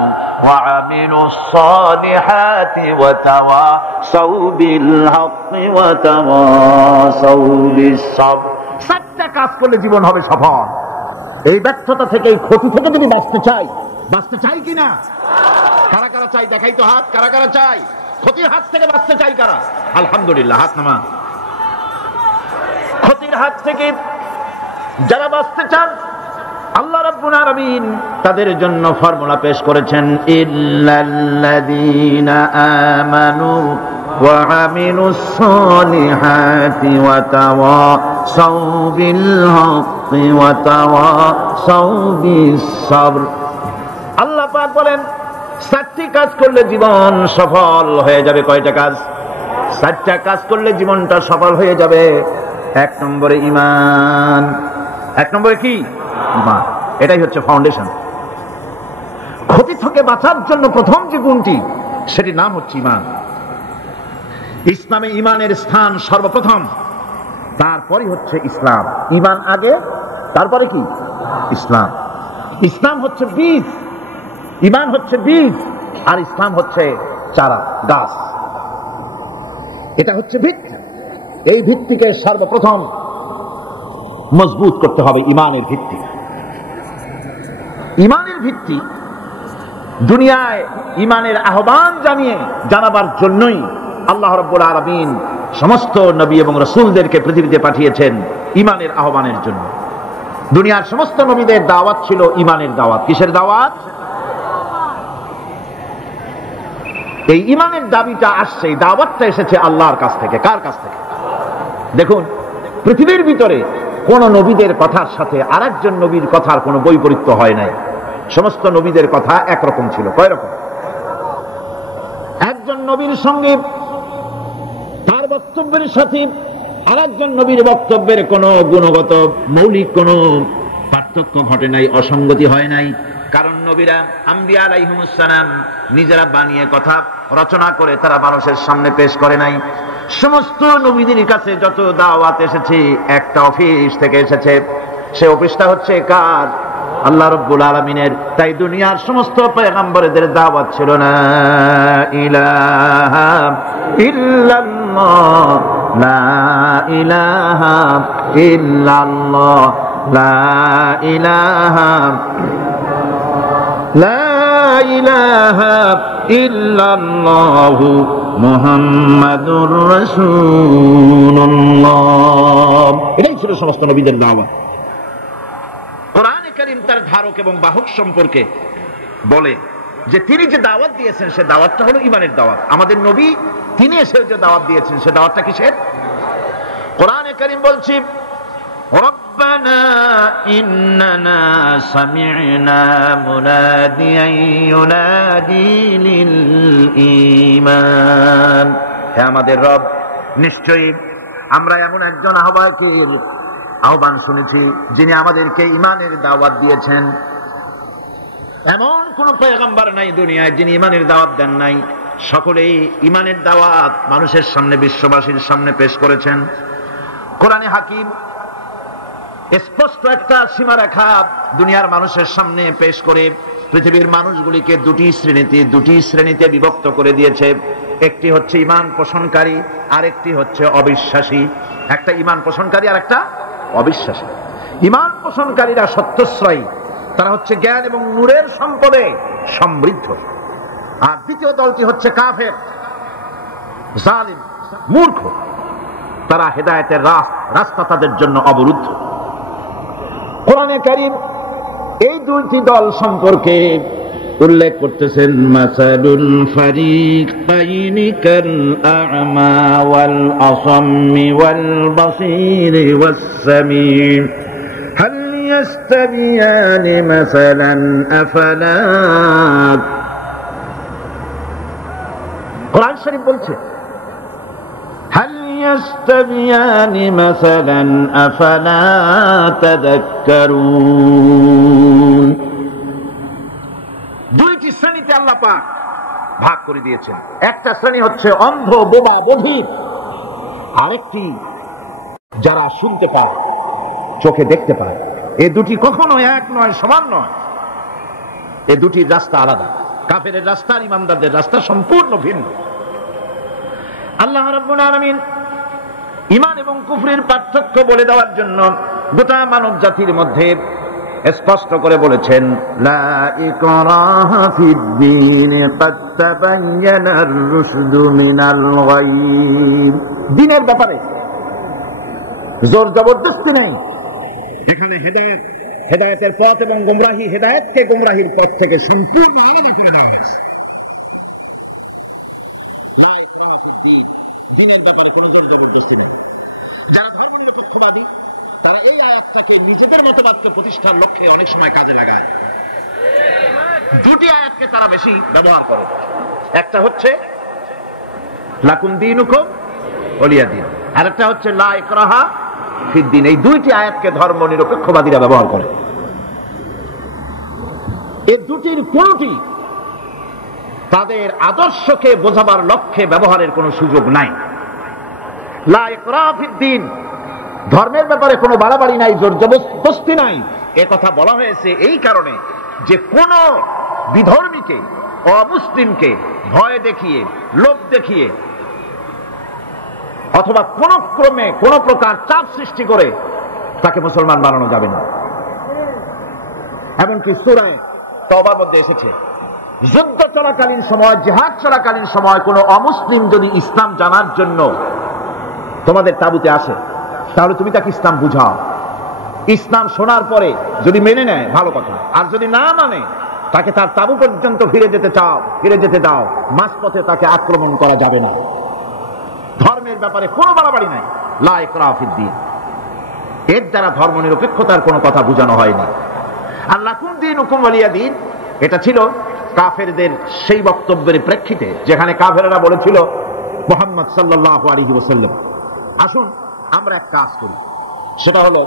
ওয়া আমিলুস সালিহাতি ওয়া তাওয়াসাউ বিল হক্কি ওয়া তাওয়াসাউ বিস সাবর। 4টা কাজ করলে জীবন হবে সফল। এই ব্যর্থতা থেকে, এই ক্ষতি থেকে যদি বাঁচতে চাই কিনা? কারা কারা চাই? দেখাই তো হাত। কারা কারা চাই? ক্ষতির হাত থেকে বাঁচতে চাই কারা? আলহামদুলিল্লাহ, হাত নামা। ক্ষতির হাত থেকে যারা বাঁচতে চান, আল্লাহ রাব্বুল আলামিন তাদের জন্য ফর্মুলা পেশ করেছেন, ইল্লাল্লাযীনা আমানু ওয়া আমিলুস সালিহাতি ওয়া তাওয়াসাউ বিল হক্কি ওয়া তাওয়াসাউ বিস সাবর। আল্লাহ পাক বলেন 4টি কাজ করলে জীবন সফল হয়ে যাবে। কয়টা কাজ? 4টা কাজ করলে জীবনটা সফল হয়ে যাবে। 1 নম্বরে ঈমান। 1 নম্বরে কি? ঈমান। এটাই হচ্ছে ফাউন্ডেশন। ক্ষতি থেকে বাঁচার জন্য প্রথম যে গুণটি, সেটির নাম হচ্ছে ঈমান। ইসলামে ঈমানের স্থান সর্বপ্রথম, তারপরে হচ্ছে ইসলাম। ঈমান আগে, তারপরে কি? ইসলাম। ইসলাম হচ্ছে বীজ, ঈমান হচ্ছে বীজ, আর ইসলাম হচ্ছে চারা, গাছ। এটা হচ্ছে ভিত্তি। এই ভিত্তিকে সর্বপ্রথম মজবুত করতে হবে। ঈমানের ভিত্তি, ঈমানের ভিত্তি দুনিয়ায় ঈমানের আহ্বান জানাবার জন্যই আল্লাহ রাব্বুল আলামিন সমস্ত নবী এবং রাসূলদেরকে পৃথিবীতে পাঠিয়েছেন ঈমানের আহ্বানের জন্য। দুনিয়ার সমস্ত নবীদের দাওয়াত ছিল ঈমানের দাওয়াত। কিসের দাওয়াত? এই ঈমানের দাবিটা আসছে, এই দাওয়াতটা এসেছে আল্লাহর কাছ থেকে। কার কাছ থেকে? দেখুন, পৃথিবীর ভিতরে কোন নবীদের কথার সাথে আরেকজন নবীর কথার কোনো বৈপরীত্য হয় নাই। সমস্ত নবীদের কথা একরকম ছিল। কয় রকম? একজন নবীর সঙ্গে তার বক্তব্যের সাথে আরেকজন নবীর বক্তব্যের কোনো গুণগত মৌলিক কোনো পার্থক্য ঘটে নাই, অসঙ্গতি হয় নাই। কারণ নবীরা, আম্বিয়া আলাইহিমুস সালাম, নিজেরা বানিয়ে কথা রচনা করে তারা মানুষের সামনে পেশ করে নাই। সমস্ত নবীদের কাছে যত দাওয়াত এসেছে, একটা অফিস থেকে এসেছে। সে অফিসটা হচ্ছে কার? আল্লাহ রাব্বুল আলামিনের। তাই দুনিয়ার সমস্ত পয়গম্বরদের দাওয়াত ছিল না ইলাহা ইল্লাল্লাহ, লা ইলাহা ইল্লাল্লাহ, লা ইলাহা ইল্লাল্লাহু মুহাম্মাদুর রাসূলুল্লাহ। এটাই ছিল সমস্ত নবীদের দাওয়াত। কোরআনে কারীম তার ধারক এবং বাহক সম্পর্কে বলে যে তিনি যে দাওয়াত দিয়েছেন সে দাওয়াতটা হলো ঈমানের দাওয়াত। আমাদের নবী তিনি এসে যে দাওয়াত দিয়েছেন সে দাওয়াতটা কিসের? কোরআনে কারীম বলছে, রব্বানা ইন্নানা সামি'না মুনাদিয়ান ইউনাদি লিল ঈমান। হে আমাদের রব, নিশ্চয়ই আমরা এমন একজন আহ্বায়কের আহ্বান শুনেছি যিনি আমাদেরকে ঈমানের দাওয়াত দিয়েছেন। এমন কোন পয়গম্বর নাই দুনিয়ায় যিনি ঈমানের দাওয়াত দেন নাই। সকলেই ঈমানের দাওয়াত মানুষের সামনে, বিশ্ববাসীর সামনে পেশ করেছেন। কোরআনে হাকিম স্পষ্ট একটা সীমারেখা দুনিয়ার মানুষের সামনে পেশ করে পৃথিবীর মানুষগুলিকে দুটি শ্রেণীতে বিভক্ত করে দিয়েছে। একটি হচ্ছে ঈমান পোষণকারী, আর একটি হচ্ছে অবিশ্বাসী। একটা ঈমান পোষণকারী আর একটা অবিশ্বাসী। ঈমান পোষণকারীরা সত্যশ্রয়ী, তারা হচ্ছে জ্ঞান এবং নূরের সম্পদে সমৃদ্ধ। আর দ্বিতীয় দলটি হচ্ছে কাফের, জালিম, মূর্খ। তারা হেদায়েতের রাস্তা তাদের জন্য অবরুদ্ধ। কোরআনে কারীম এই দুইটি দল সম্পর্কে উল্লেখ করতেছেন, মাসালুল ফারিকাইনি কাল আ'মা ওয়াল আসাম্মি ওয়াল বাসীরি ওয়াস সামিঈ হাল ইয়াস্তাবিয়ানি মাসালান আফালা। কোরআন শরীফ বলছে, হাল ইয়াস্তাবিয়ানি মাসালান আফালা তাযাক্কারুন। দুইটি শ্রেণীতে আল্লাহ পাক ভাগ করে দিয়েছেন। একটা শ্রেণী হচ্ছে অন্ধ, বোবা, বধির। আরেকটি যারা শুনতে পায়, চোখে দেখতে পায়। এই দুটি কখনো এক নয়, সমান নয়। এই দুটির রাস্তা আলাদা। কাফেরের রাস্তা আর ইমানদারদের রাস্তা সম্পূর্ণ ভিন্ন। আল্লাহ রাব্বুল আলামিন ঈমান এবং কুফরের পার্থক্য বলে দেওয়ার জন্য গোটা মানব জাতির মধ্যে স্পষ্ট করে বলেছেন, লা ইকরাহা ফিদ-দীন ক্বাদ তাবায়্যানার রুশদু মিনাল গাই। দ্বীনের ব্যাপারে জোর জবরদস্তি নেই। এখানে হেদায়েতের পথ এবং গোমরাহি, হেদায়েতকে গোমরাহির পথ থেকে সম্পূর্ণ আলাদা করে দেওয়া হয়েছে। লা ইকরাহা ফিদ-দীন, দ্বীনের ব্যাপারে কোনো জোর জবরদস্তি নেই। যারা ধর্মনিরপেক্ষবাদী তারা এই আয়াতটাকে নিজেদের মতবাদকে প্রতিষ্ঠার লক্ষ্যে অনেক সময় কাজে লাগায়। দুটি আয়াতকে তারা বেশি ব্যবহার করে। একটা হচ্ছে লাকুম দীনুকুম ওয়ালিয়া দীন, আর একটা হচ্ছে লা ইকরাহা ফিদ্দিন। এই দুইটি আয়াতকে ধর্ম নিরপেক্ষবাদীরা ব্যবহার করে। এই দুটির কোনটি তাদের আদর্শকে বোঝাবার লক্ষ্যে ব্যবহারের কোনো সুযোগ নাই। লা ইকরাহা ফিদ্দিন, ধর্মের ব্যাপারে কোনো বাড়াবাড়ি নাই, জোর জবরদস্তি নাই। এ কথা বলা হয়েছে এই কারণে যে কোন বিধর্মীকে, অমুসলিমকে ভয় দেখিয়ে, লোভ দেখিয়ে অথবা কোন ক্রমে কোন প্রকার চাপ সৃষ্টি করে তাকে মুসলমান বানানো যাবে না। এমনকি সূরা তওবার মধ্যে এসেছে, যুদ্ধ চলাকালীন সময়, জিহাদ চলাকালীন সময় কোন অমুসলিম যদি ইসলাম জানার জন্য তোমাদের তাঁবুতে আসে, তাহলে তুমি তাকে ইসলাম বুঝাও। ইসলাম শোনার পরে যদি মেনে নেয় ভালো কথা, আর যদি না মানে তাকে তার তাঁবু পর্যন্ত ফিরে যেতে দাও। মাঝপথে তাকে আক্রমণ করা যাবে না। ধর্মের ব্যাপারে কোনো বাড়াবাড়ি নাই। লা ইকরাহা ফিদ্দিন, এর দ্বারা ধর্ম নিরপেক্ষতার কোনো কথা বোঝানো হয়নি। আর লাকুম দীনুকুম ওয়ালিয়া দীন, এটা ছিল কাফেরদের সেই বক্তব্যের প্রেক্ষিতে যেখানে কাফেররা বলেছিল মুহাম্মদ সাল্লাল্লাহু আলাইহি ওয়াসাল্লাম। আসুন আমরা এক কাজ করি, সেটা হলো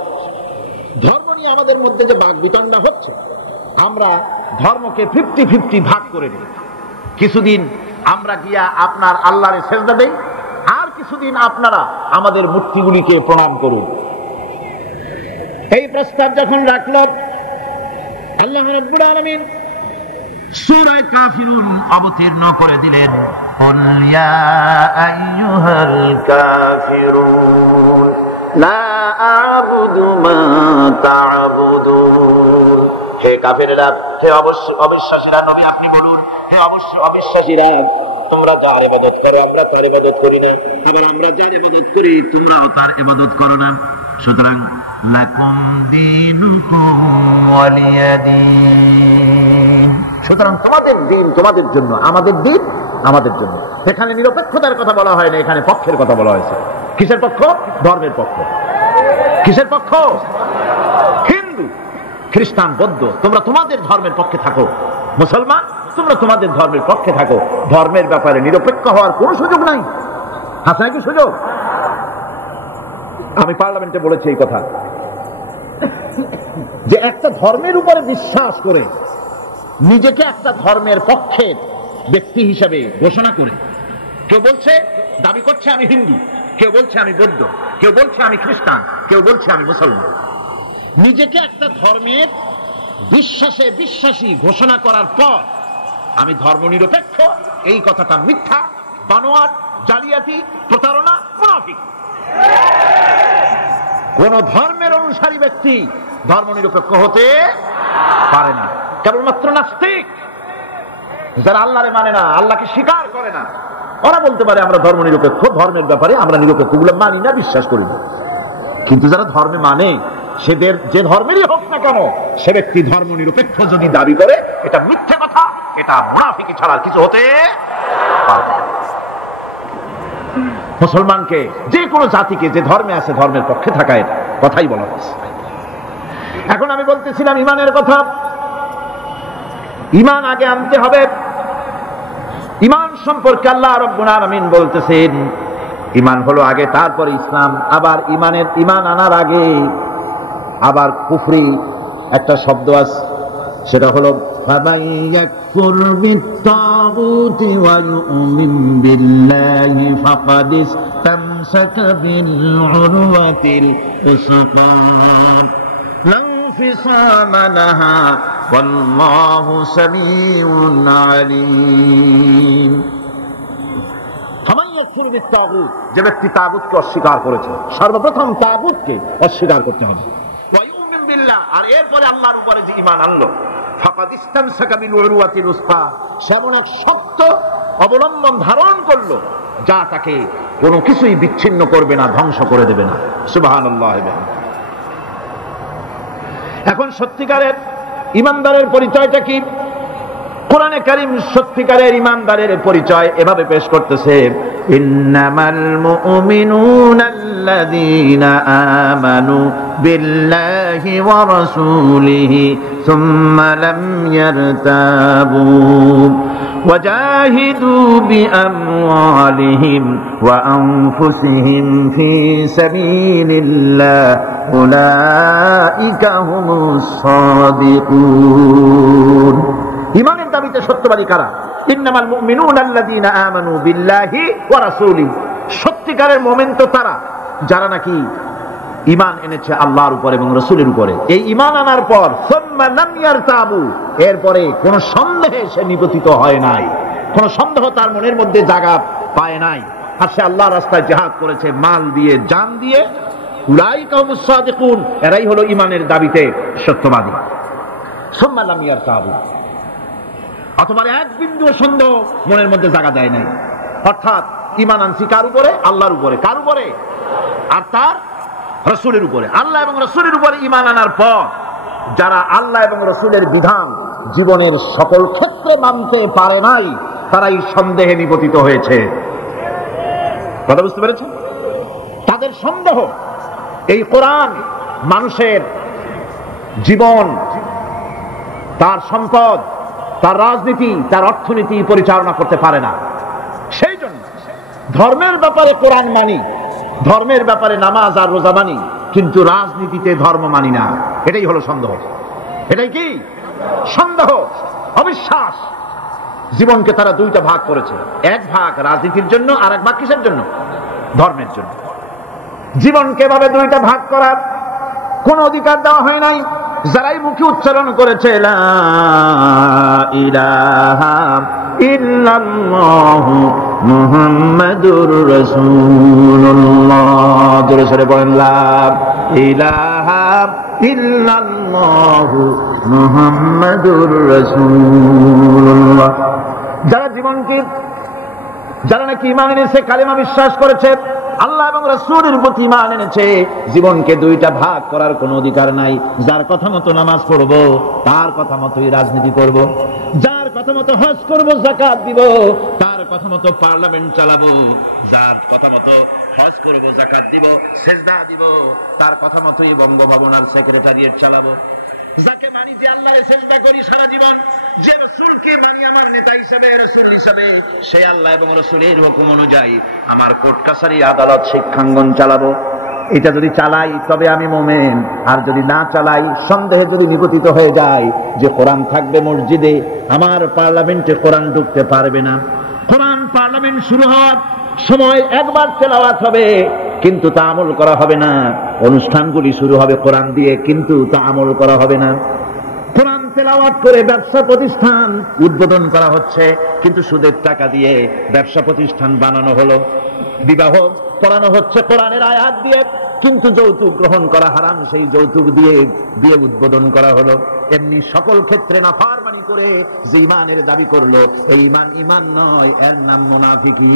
ধর্ম নিয়ে আমাদের মধ্যে যে বাকবিতণ্ডা হচ্ছে, আমরা ধর্মকে 50-50 ভাগ করে দিই। কিছুদিন আমরা গিয়া আপনার আল্লাহরে সেজদা দেই, আর কিছুদিন আপনারা আমাদের মূর্তিগুলিকে প্রণাম করুন। এই প্রস্তাব যখন রাখল, আল্লাহ রাব্বুল আলামিন সূরা কাফিরুন অবতীর্ণ করে দিলেন, কুল ইয়া আইয়ুহাল কাফিরুন লা আ'বুদু মা তা'বুদুন। হে কাফেরেরা, হে অবিশ্বাসীরা, নবী আপনি বলুন, হে অবিশ্বাসীরা, তোমরা যার ইবাদত করো আমরা তার ইবাদত করি না, আবার আমরা যার ইবাদত করি তোমরাও তার ইবাদত করো না। সুতরাং লাকুম দীনুকুম ওয়ালিয়া দীন, সুতরাং তোমাদের দিন তোমাদের জন্য, আমাদের দিন আমাদের জন্য। এখানে নিরপেক্ষতার কথা বলা হয় না, এখানে পক্ষের কথা বলা হয়েছে। কিসের পক্ষ? ধর্মের পক্ষ। কিসের পক্ষ? হিন্দু, খ্রিস্টান, বৌদ্ধ, তোমরা তোমাদের ধর্মের পক্ষে থাকো। মুসলমান, তোমরা তোমাদের ধর্মের পক্ষে থাকো। ধর্মের ব্যাপারে নিরপেক্ষ হওয়ার কোনো সুযোগ নাই। আছে নাকি সুযোগ? আমি পার্লামেন্টে বলেছি এই কথা, যে একটা ধর্মের উপরে বিশ্বাস করে নিজেকে একটা ধর্মের পক্ষের ব্যক্তি হিসেবে ঘোষণা করে কেউ বলছে, দাবি করছে আমি হিন্দু, কেউ বলছে আমি বৌদ্ধ, কেউ বলছে আমি খ্রিস্টান, কেউ বলছে আমি মুসলমান। নিজেকে একটা ধর্মের বিশ্বাসে বিশ্বাসী ঘোষণা করার পর আমি ধর্ম নিরপেক্ষ, এই কথাটা মিথ্যা, বানোয়াট, জালিয়াতি, প্রতারণা, মুনাফিক। কোন ধর্মের অনুসারী ব্যক্তি ধর্ম নিরপেক্ষ হতে পারে না। কেবলমাত্র নাস্তিক, যারা আল্লাহরে মানে না, আল্লাহকে স্বীকার করে না, ওরা বলতে পারে আমরা ধর্ম নিরপেক্ষ, ধর্মের ব্যাপারে আমরা নিরপেক্ষ, গুলো মানি না, বিশ্বাস করি না। কিন্তু যারা ধর্মে মানে, সেদের যে ধর্মেরই হোক না কেন, সে ব্যক্তি ধর্ম নিরপেক্ষ যদি দাবি করে, এটা মিথ্যে কথা, এটা মুনাফিকি ছাড়া কিছু হতে পারে না। মুসলমানকে, যে কোনো জাতিকে যে ধর্মে আছে ধর্মের পক্ষে থাকা, এটা কথাই বলা হয়েছে। এখন আমি বলতেছিলাম ইমানের কথা। ইমান আগে আনতে হবে। ইমান সম্পর্কে আল্লাহ রাব্বুল আলামিন বলতেছেন, ইমান হলো আগে, তারপর ইসলাম। আবার ইমান আনার আগে আবার কুফরি একটা শব্দ আছে, সেটা হলো ফামান ইয়াকফুর বিত-তাগুতি ওয়া ইউমিন বিল্লাহি ফাকাদ ইসতামসাকা বিল উরওয়াতিল উসকা লা ইনফিসামা লাহা ওয়াল্লাহু সামিউন আলীম। ফামান ইয়াকফুর বিত-তাগুত, যে ব্যক্তি তাগুতকে অস্বীকার করেছে, সর্বপ্রথম তাগুতকে অস্বীকার করতে হবে। আর এরপরে আল্লাহর উপরে যে ঈমান আনলো, ফাকাদ ইসতামসাকা বিল উরওয়াতিল উসকা, সেমন এক শক্ত অবলম্বন ধারণ করলো যা তাকে কোনো কিছুই বিচ্ছিন্ন করবে না, ধ্বংস করে দেবে না। সুবহানাল্লাহ। এখন সত্যিকারের ঈমানদারের পরিচয়টা কি? কোরআনে কারীম সত্যিকারের ঈমানদারের পরিচয় এভাবে পেশ করতেছে, ইন্নামাল মুমিনুনা আল্লাযীনা আমানু বিল্লাহি ওয়া রাসূলিহি সুম্মা লাম ইয়ারতাবু وجاهدوا بأموالهم وأنفسهم في سبيل الله أولئك هم الصادقون ঈমানের দাবিতে সত্যবাদী কারা? ইন্নামাল মুমিনুনা আল্লাযীনা আমানু বিল্লাহি ওয়া রাসূলিহি, সত্যিকারের মুমিন তো তারা যারা নাকি ঈমান এনেছে আল্লাহর উপর এবং রাসূলের উপরে। এই ঈমান আনার পর সুম্মা লাম ইয়ারতাবু, এরপরে কোন সন্দেহে সে নিপতিত হয় নাই, কোন সন্দেহ তার মনের মধ্যে জায়গা পায় নাই, আর সে আল্লাহর রাস্তায় জিহাদ করেছে মাল দিয়ে, জান দিয়ে। উলাইকা হুমুস সাদিকুন, এরাই হলো ঈমানের দাবিতে সত্যবাদী। সুম্মা লাম ইয়ারতাবু, অথবা এক বিন্দু সন্দেহ মনের মধ্যে জায়গা দেয় নাই, অর্থাৎ ঈমান আনছি কার উপরে? আল্লাহর উপরে। কার উপরে? আর তার রাসূলের উপরে। আল্লাহ এবং রাসূলের উপরে ঈমান আনার পর যারা আল্লাহ এবং রাসূলের বিধান জীবনের সকল ক্ষেত্রে মানতে পারে নাই, তারাই সন্দেহে নিপতিত হয়েছে। কথা বুঝতে পেরেছেন? তাদের সন্দেহ এই কোরআন মানুষের জীবন, তার সম্পদ, তার রাজনীতি, তার অর্থনীতি পরিচালনা করতে পারে না। সেই জন্য ধর্মের ব্যাপারে কোরআন মানি, ধর্মের ব্যাপারে নামাজ আর রোজা মানি, কিন্তু রাজনীতিতে ধর্ম মানি না। এটাই হলো সন্দেহ। এটাই কি সন্দেহ, অবিশ্বাস। জীবনকে তারা দুইটা ভাগ করেছে, এক ভাগ রাজনীতির জন্য, আর এক ভাগ কিসের জন্য? ধর্মের জন্য। জীবনকে ভাবে দুইটা ভাগ করার কোন অধিকার দেওয়া হয় নাই। যারাই মুখে উচ্চারণ করেছে লা ইলাহা ইল্লাল্লাহু মুহাম্মাদুর রাসূলুল্লাহ, জোরে সরে বলেন লা ইলাহা ইল্লাল্লাহু মুহাম্মাদুর রাসূলুল্লাহ। যারা জীবনকে, যারা নাকি ঈমান এনেছে, কালেমা বিশ্বাস করেছে, আল্লাহ এবং রাসূলের প্রতি ঈমান এনেছে, জীবনকে দুইটা ভাগ করার কোনো অধিকার নাই। যার কথা মতো নামাজ পড়বো, তার কথা মতোই রাজনীতি করব। যার কথা মতো হজ করব, যাকাত দিব, তার কথা মতো পার্লামেন্ট চালাবো। যার কথা মতো হজ করব, যাকাত দিব, সেজদা দিব, তার কথা মতোই বঙ্গভবন আর সেক্রেটারিয়েট চালাবো। যাকে মানি, যে আল্লাহরে সেজদা করি সারা জীবন, যে রাসূলকে মানি আমার নেতা হিসাবে, রাসূল হিসাবে, সে আল্লাহ এবং রাসূলের হুকুম অনুযায়ী আমার কোর্ট কাছারি, আদালত, শিক্ষাঙ্গন চালাবো। এটা যদি চালাই তবে আমি মুমিন, আর যদি না চালাই, সন্দেহে যদি নিপতিত হয়ে যায় যে কোরআন থাকবে মসজিদে, আমার পার্লামেন্টে কোরআন ঢুকতে পারবে না। কোরআন পার্লামেন্ট শুরু হওয়ার সময় একবার তেলাওয়াত হবে, কিন্তু তা আমল করা হবে না। অনুষ্ঠানগুলি শুরু হবে কোরআন দিয়ে, কিন্তু তা আমল করা হবে না। কোরআন তেলাওয়াত করে ব্যবসা প্রতিষ্ঠান উদ্বোধন করা হচ্ছে, কিন্তু সুদের টাকা দিয়ে ব্যবসা প্রতিষ্ঠান বানানো হলো। বিবাহ করানো হচ্ছে কোরআনের আয়াত দিয়ে, কিন্তু যৌতুক গ্রহণ করা হারাম, সেই যৌতুক দিয়ে বিয়ে উদ্বোধন করা হলো। এমনি সকল ক্ষেত্রে নাফরমানি করে যে ঈমানের দাবি করলো, এই ঈমান ঈমান নয়, এর নাম মুনাফিকি।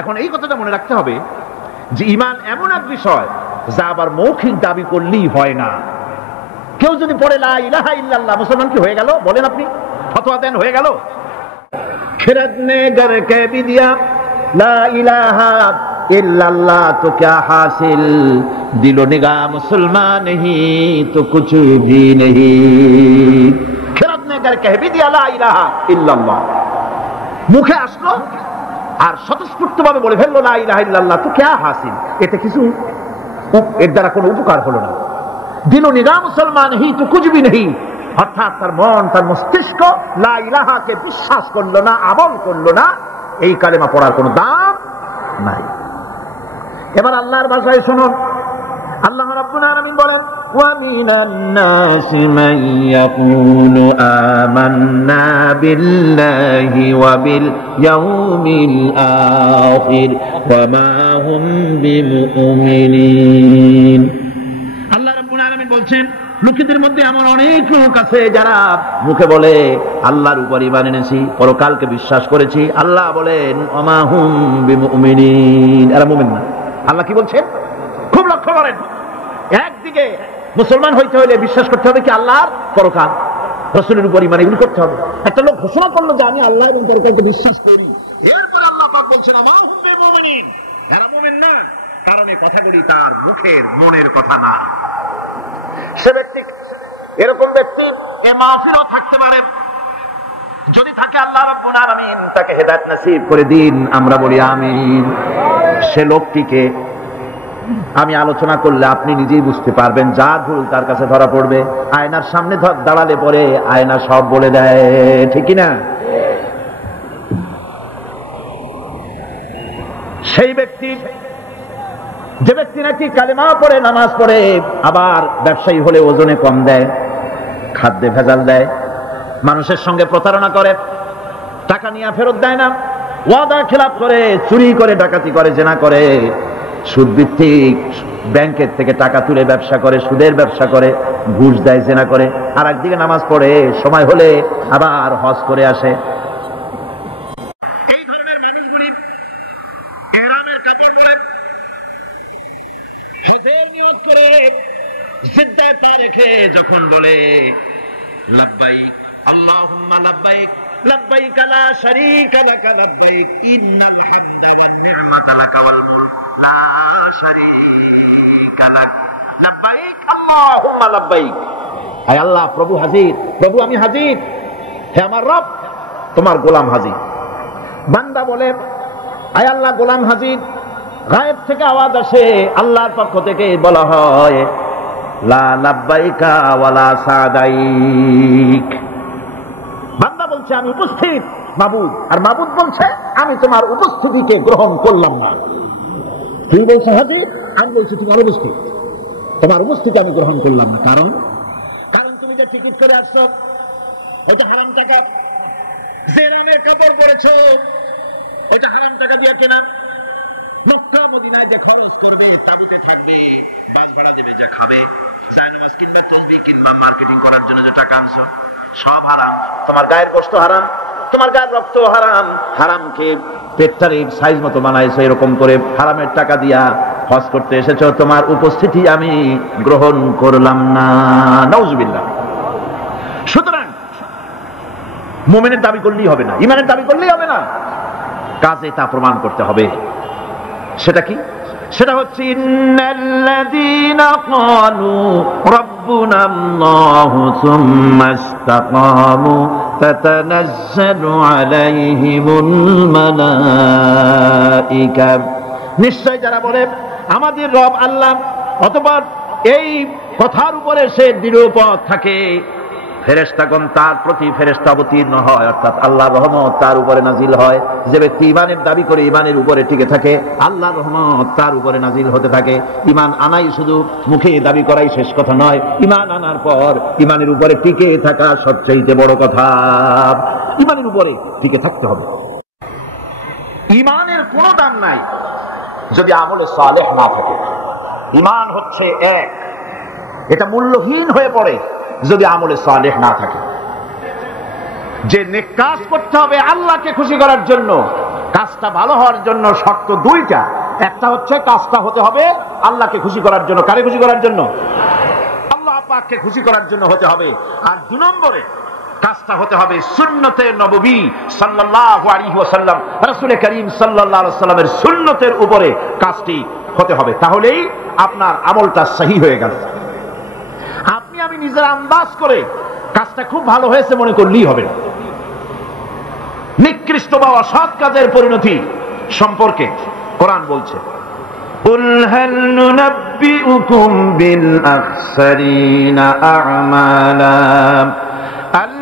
এখন এই কথাটা মনে রাখতে হবে যে ঈমান এমন এক বিষয় যা আবার মৌখিক দাবি করলেই হয় না। কেউ যদি পড়ে লা ইলাহা ইল্লাল্লাহ, মুসলমান কি হয়ে গেল? বলেন আপনি, ফতোয়া দেন হয়ে গেল? খিরাত নে ঘর কে ভি দিয়া লা ইলাহা इल्लल्लाह तो क्या हासिल, दिलो निगाह मुसलमान नहीं तो कुछ भी नहीं। खिरात ने कर कह भी दिया ला इलाहा इल्लल्लाह, মুখে আসলো আর স্বতঃস্ফূর্তভাবে বলে ফেললো লা ইলাহা ইল্লাল্লাহ, তো क्या हासिल, এতে কিছু এর দ্বারা কোনো উপকার হলো না। দিলো নিগাহ মুসলমান হি তো কুছ ভি নেহি, অর্থাৎ তার মন, তার মস্তিষ্ক লা ইলাহাকে বিশ্বাস করলো না, আমল করলো না, এই কালেমা পড়ার কোনো দাম নাই। এবার আল্লাহর ভাষায় শুনুন, আল্লাহ রাব্বুল আলামিন বলেন ওয়া মিনান নাসি মান ইয়াকুলু আমান্না বিল্লাহি ওয়া বিল ইয়াউমিল আখির ওয়া মা হুম বিমুমিনিন। আল্লাহ রাব্বুল আলামিন বলছেন, লোকেদের মধ্যে এমন অনেক লোক আছে যারা মুখে বলে আল্লাহর উপর ঈমান এনেছি, পরকালকে বিশ্বাস করেছি। আল্লাহ বলেন ওয়া মা হুম বিমুমিনিন, এরা মুমিন না। আল্লাহ কি বলছেন খুব লক্ষ্য করেন। একদিকে মুসলমান হইতে হলে বিশ্বাস করতে হবে কি আল্লাহর পরকাল, রাসূলের উপর ঈমান, এগুলো করতে হবে। একটা লোক ঘোষণা করলো যে আমি আল্লাহ এবং পরকালকে বিশ্বাস করি, এরপর আল্লাহ পাক বলছেন আমা হুম বিমুমিনিন, এরা মুমিন না, কারণ এই কথাগুলি তার মুখের মনের কথা না। সে ব্যক্তি, এরকম ব্যক্তি এই মাহফিলও থাকতে পারে, যদি থাকে আল্লাহ রাব্বুল আলামিন তাকে হেদায়েত নসিব করে দিন, আমরা বলি আমিন। সে লোকটিকে আমি আলোচনা করলে আপনি নিজেই বুঝতে পারবেন, যা ভুল তার কাছে ধরা পড়বে। আয়নার সামনে দাঁড়ালে পরে আয়না সব বলে দেয়, ঠিক কি না? সেই ব্যক্তি, যে ব্যক্তি নাকি কালেমা পড়ে, নামাজ পড়ে, আবার ব্যবসায়ী হলে ওজনে কম দেয়, খাদ্যে ভেজাল দেয়, মানুষের সঙ্গে প্রতারণা করে, টাকা নিয়ে ফেরত দেয় না, ওয়াদা খেলাপ করে, চুরি করে, ডাকাতি করে, জেনা করে, সুদ ভিত্তিক ব্যাংকের থেকে টাকা তুলে ব্যবসা করে, সুদের ব্যবসা করে, ঘুষ দেয়, জেনা করে, আর একদিকে নামাজ পড়ে, সময় হলে আবার হজ করে আসে। এই ধরনের মানুষগুলি ইহরামের কাপড় পরে, হজের নিয়ত করে, সিজদায় পা রেখে যখন বলে লাব্বাইক আল্লাহুম্মা লাব্বাইক লাব্বাইক লা শারীকা লাক লাব্বাইক ইন্নাল হামদা ওয়ান নি'মাতা লাক ওয়াল মুলক লা শারীকা লাক লাব্বাইক আল্লাহুম্মা লাব্বাইক, হে আল্লাহ, প্রভু হাজির, প্রভু আমি হাজির, হে আমার রব, তোমার গোলাম হাজির। বান্দা বলে হে আল্লাহ, গোলাম হাজির। গায়েব থেকে আওয়াজ আসে, আল্লাহর পক্ষ থেকে বলা হয় লা লাব্বাইকা ওয়ালা সাদাইক। বান্দা বলছে আমি উপস্থিত মাবুদ, আর মাবুদ বলছে আমি তোমার উপস্থিতিকে গ্রহণ করলাম না। তুই বলছো হাজির, আমি বলছি তোমার উপস্থিত, তোমার উপস্থিতি আমি গ্রহণ করলাম না। কারণ তুমি যে টিকিট করে আসছো ওইটা হারাম টাকা, যে রামের কাপড় পরেছো ওইটা হারাম টাকা দিয়ে কেনা, মক্কা মদিনায় যে খরচ করবে, তাবুতে থাকবে, বাস ভাড়া দেবে, যা খাবে, জায়নামাজ কিনবে, তসবিহ কিনবা, মার্কেটিং করার জন্য যে টাকা আনছো, সব হারাম। তোমার গায়ের কষ্ট হারাম, তোমার গায়ের রক্ত হারাম, হারামকে পেটটারে সাইজ মতো বানাইছো, এরকম করে হারামের টাকা দিয়া হজ করতে এসেছো, তোমার উপস্থিতি আমি গ্রহণ করলাম না। নাউজুবিল্লাহ। সুতরাং মুমিনের দাবি করলেই হবে না, ঈমানের দাবি করলেই হবে না, কাজে তা প্রমাণ করতে হবে। সেটা কি? সেটা হচ্ছে ইন্নাল্লাযীনা ক্বালু রাব্বুনাল্লাহু সুম্মা ইসতাকামু তাতানাজ্জালু আলাইহিমুল মালায়েকা, নিশ্চয় যারা বলে আমাদের রব আল্লাহ, অতঃপর এই কথার উপরে সে দৃঢ়পথ থাকে, ফেরেশতাগণ তার প্রতি ফেরেশতা অবতীর্ণ হয়, অর্থাৎ আল্লাহর রহমত তার উপরে নাজিল হয়। যে ব্যক্তি ঈমানের দাবি করে ঈমানের উপরে টিকে থাকে, আল্লাহর রহমত তার উপরে নাজিল হতে থাকে। ঈমান আনাই শুধু মুখে দাবি করাই শেষ কথা নয়, ঈমান আনার পর ঈমানের উপরে টিকে থাকা সবচেয়ে বড় কথা। ঈমানের উপরে টিকে থাকতে হবে। ঈমানের কোনো দাম নাই যদি আমলে সালেহ না থাকে। ঈমান হচ্ছে এক, এটা মূল্যহীন হয়ে পড়ে যদি আমলে সালেহ না থাকে। যে নেক কাজ করতে হবে আল্লাহকে খুশি করার জন্য, কাজটা ভালো হওয়ার জন্য শর্ত দুইটা। একটা হচ্ছে কাজটা হতে হবে আল্লাহকে খুশি করার জন্য। কারে খুশি করার জন্য? আল্লাহ পাককে খুশি করার জন্য হতে হবে। আর দুই নম্বরে কাজটা হতে হবে সুন্নতে নববী সাল্লাল্লাহু আলাইহি ওয়াসাল্লাম, রাসূল করিম সাল্লাল্লাহু আলাইহি ওয়াসাল্লামের সুন্নতের উপরে কাজটি হতে হবে। তাহলেই আপনার আমলটা সহি হয়ে গেল। আপনি আমি নিজের আন্দাজ করে কাজটা খুব ভালো হয়েছে মনে করলেই হবে না। নিকৃষ্ট বা অসৎ কাজের পরিণতি সম্পর্কে কোরআন বলছে, কুল হাল নুনাব্বিউকুম বিল আখসারিনা আ'মালা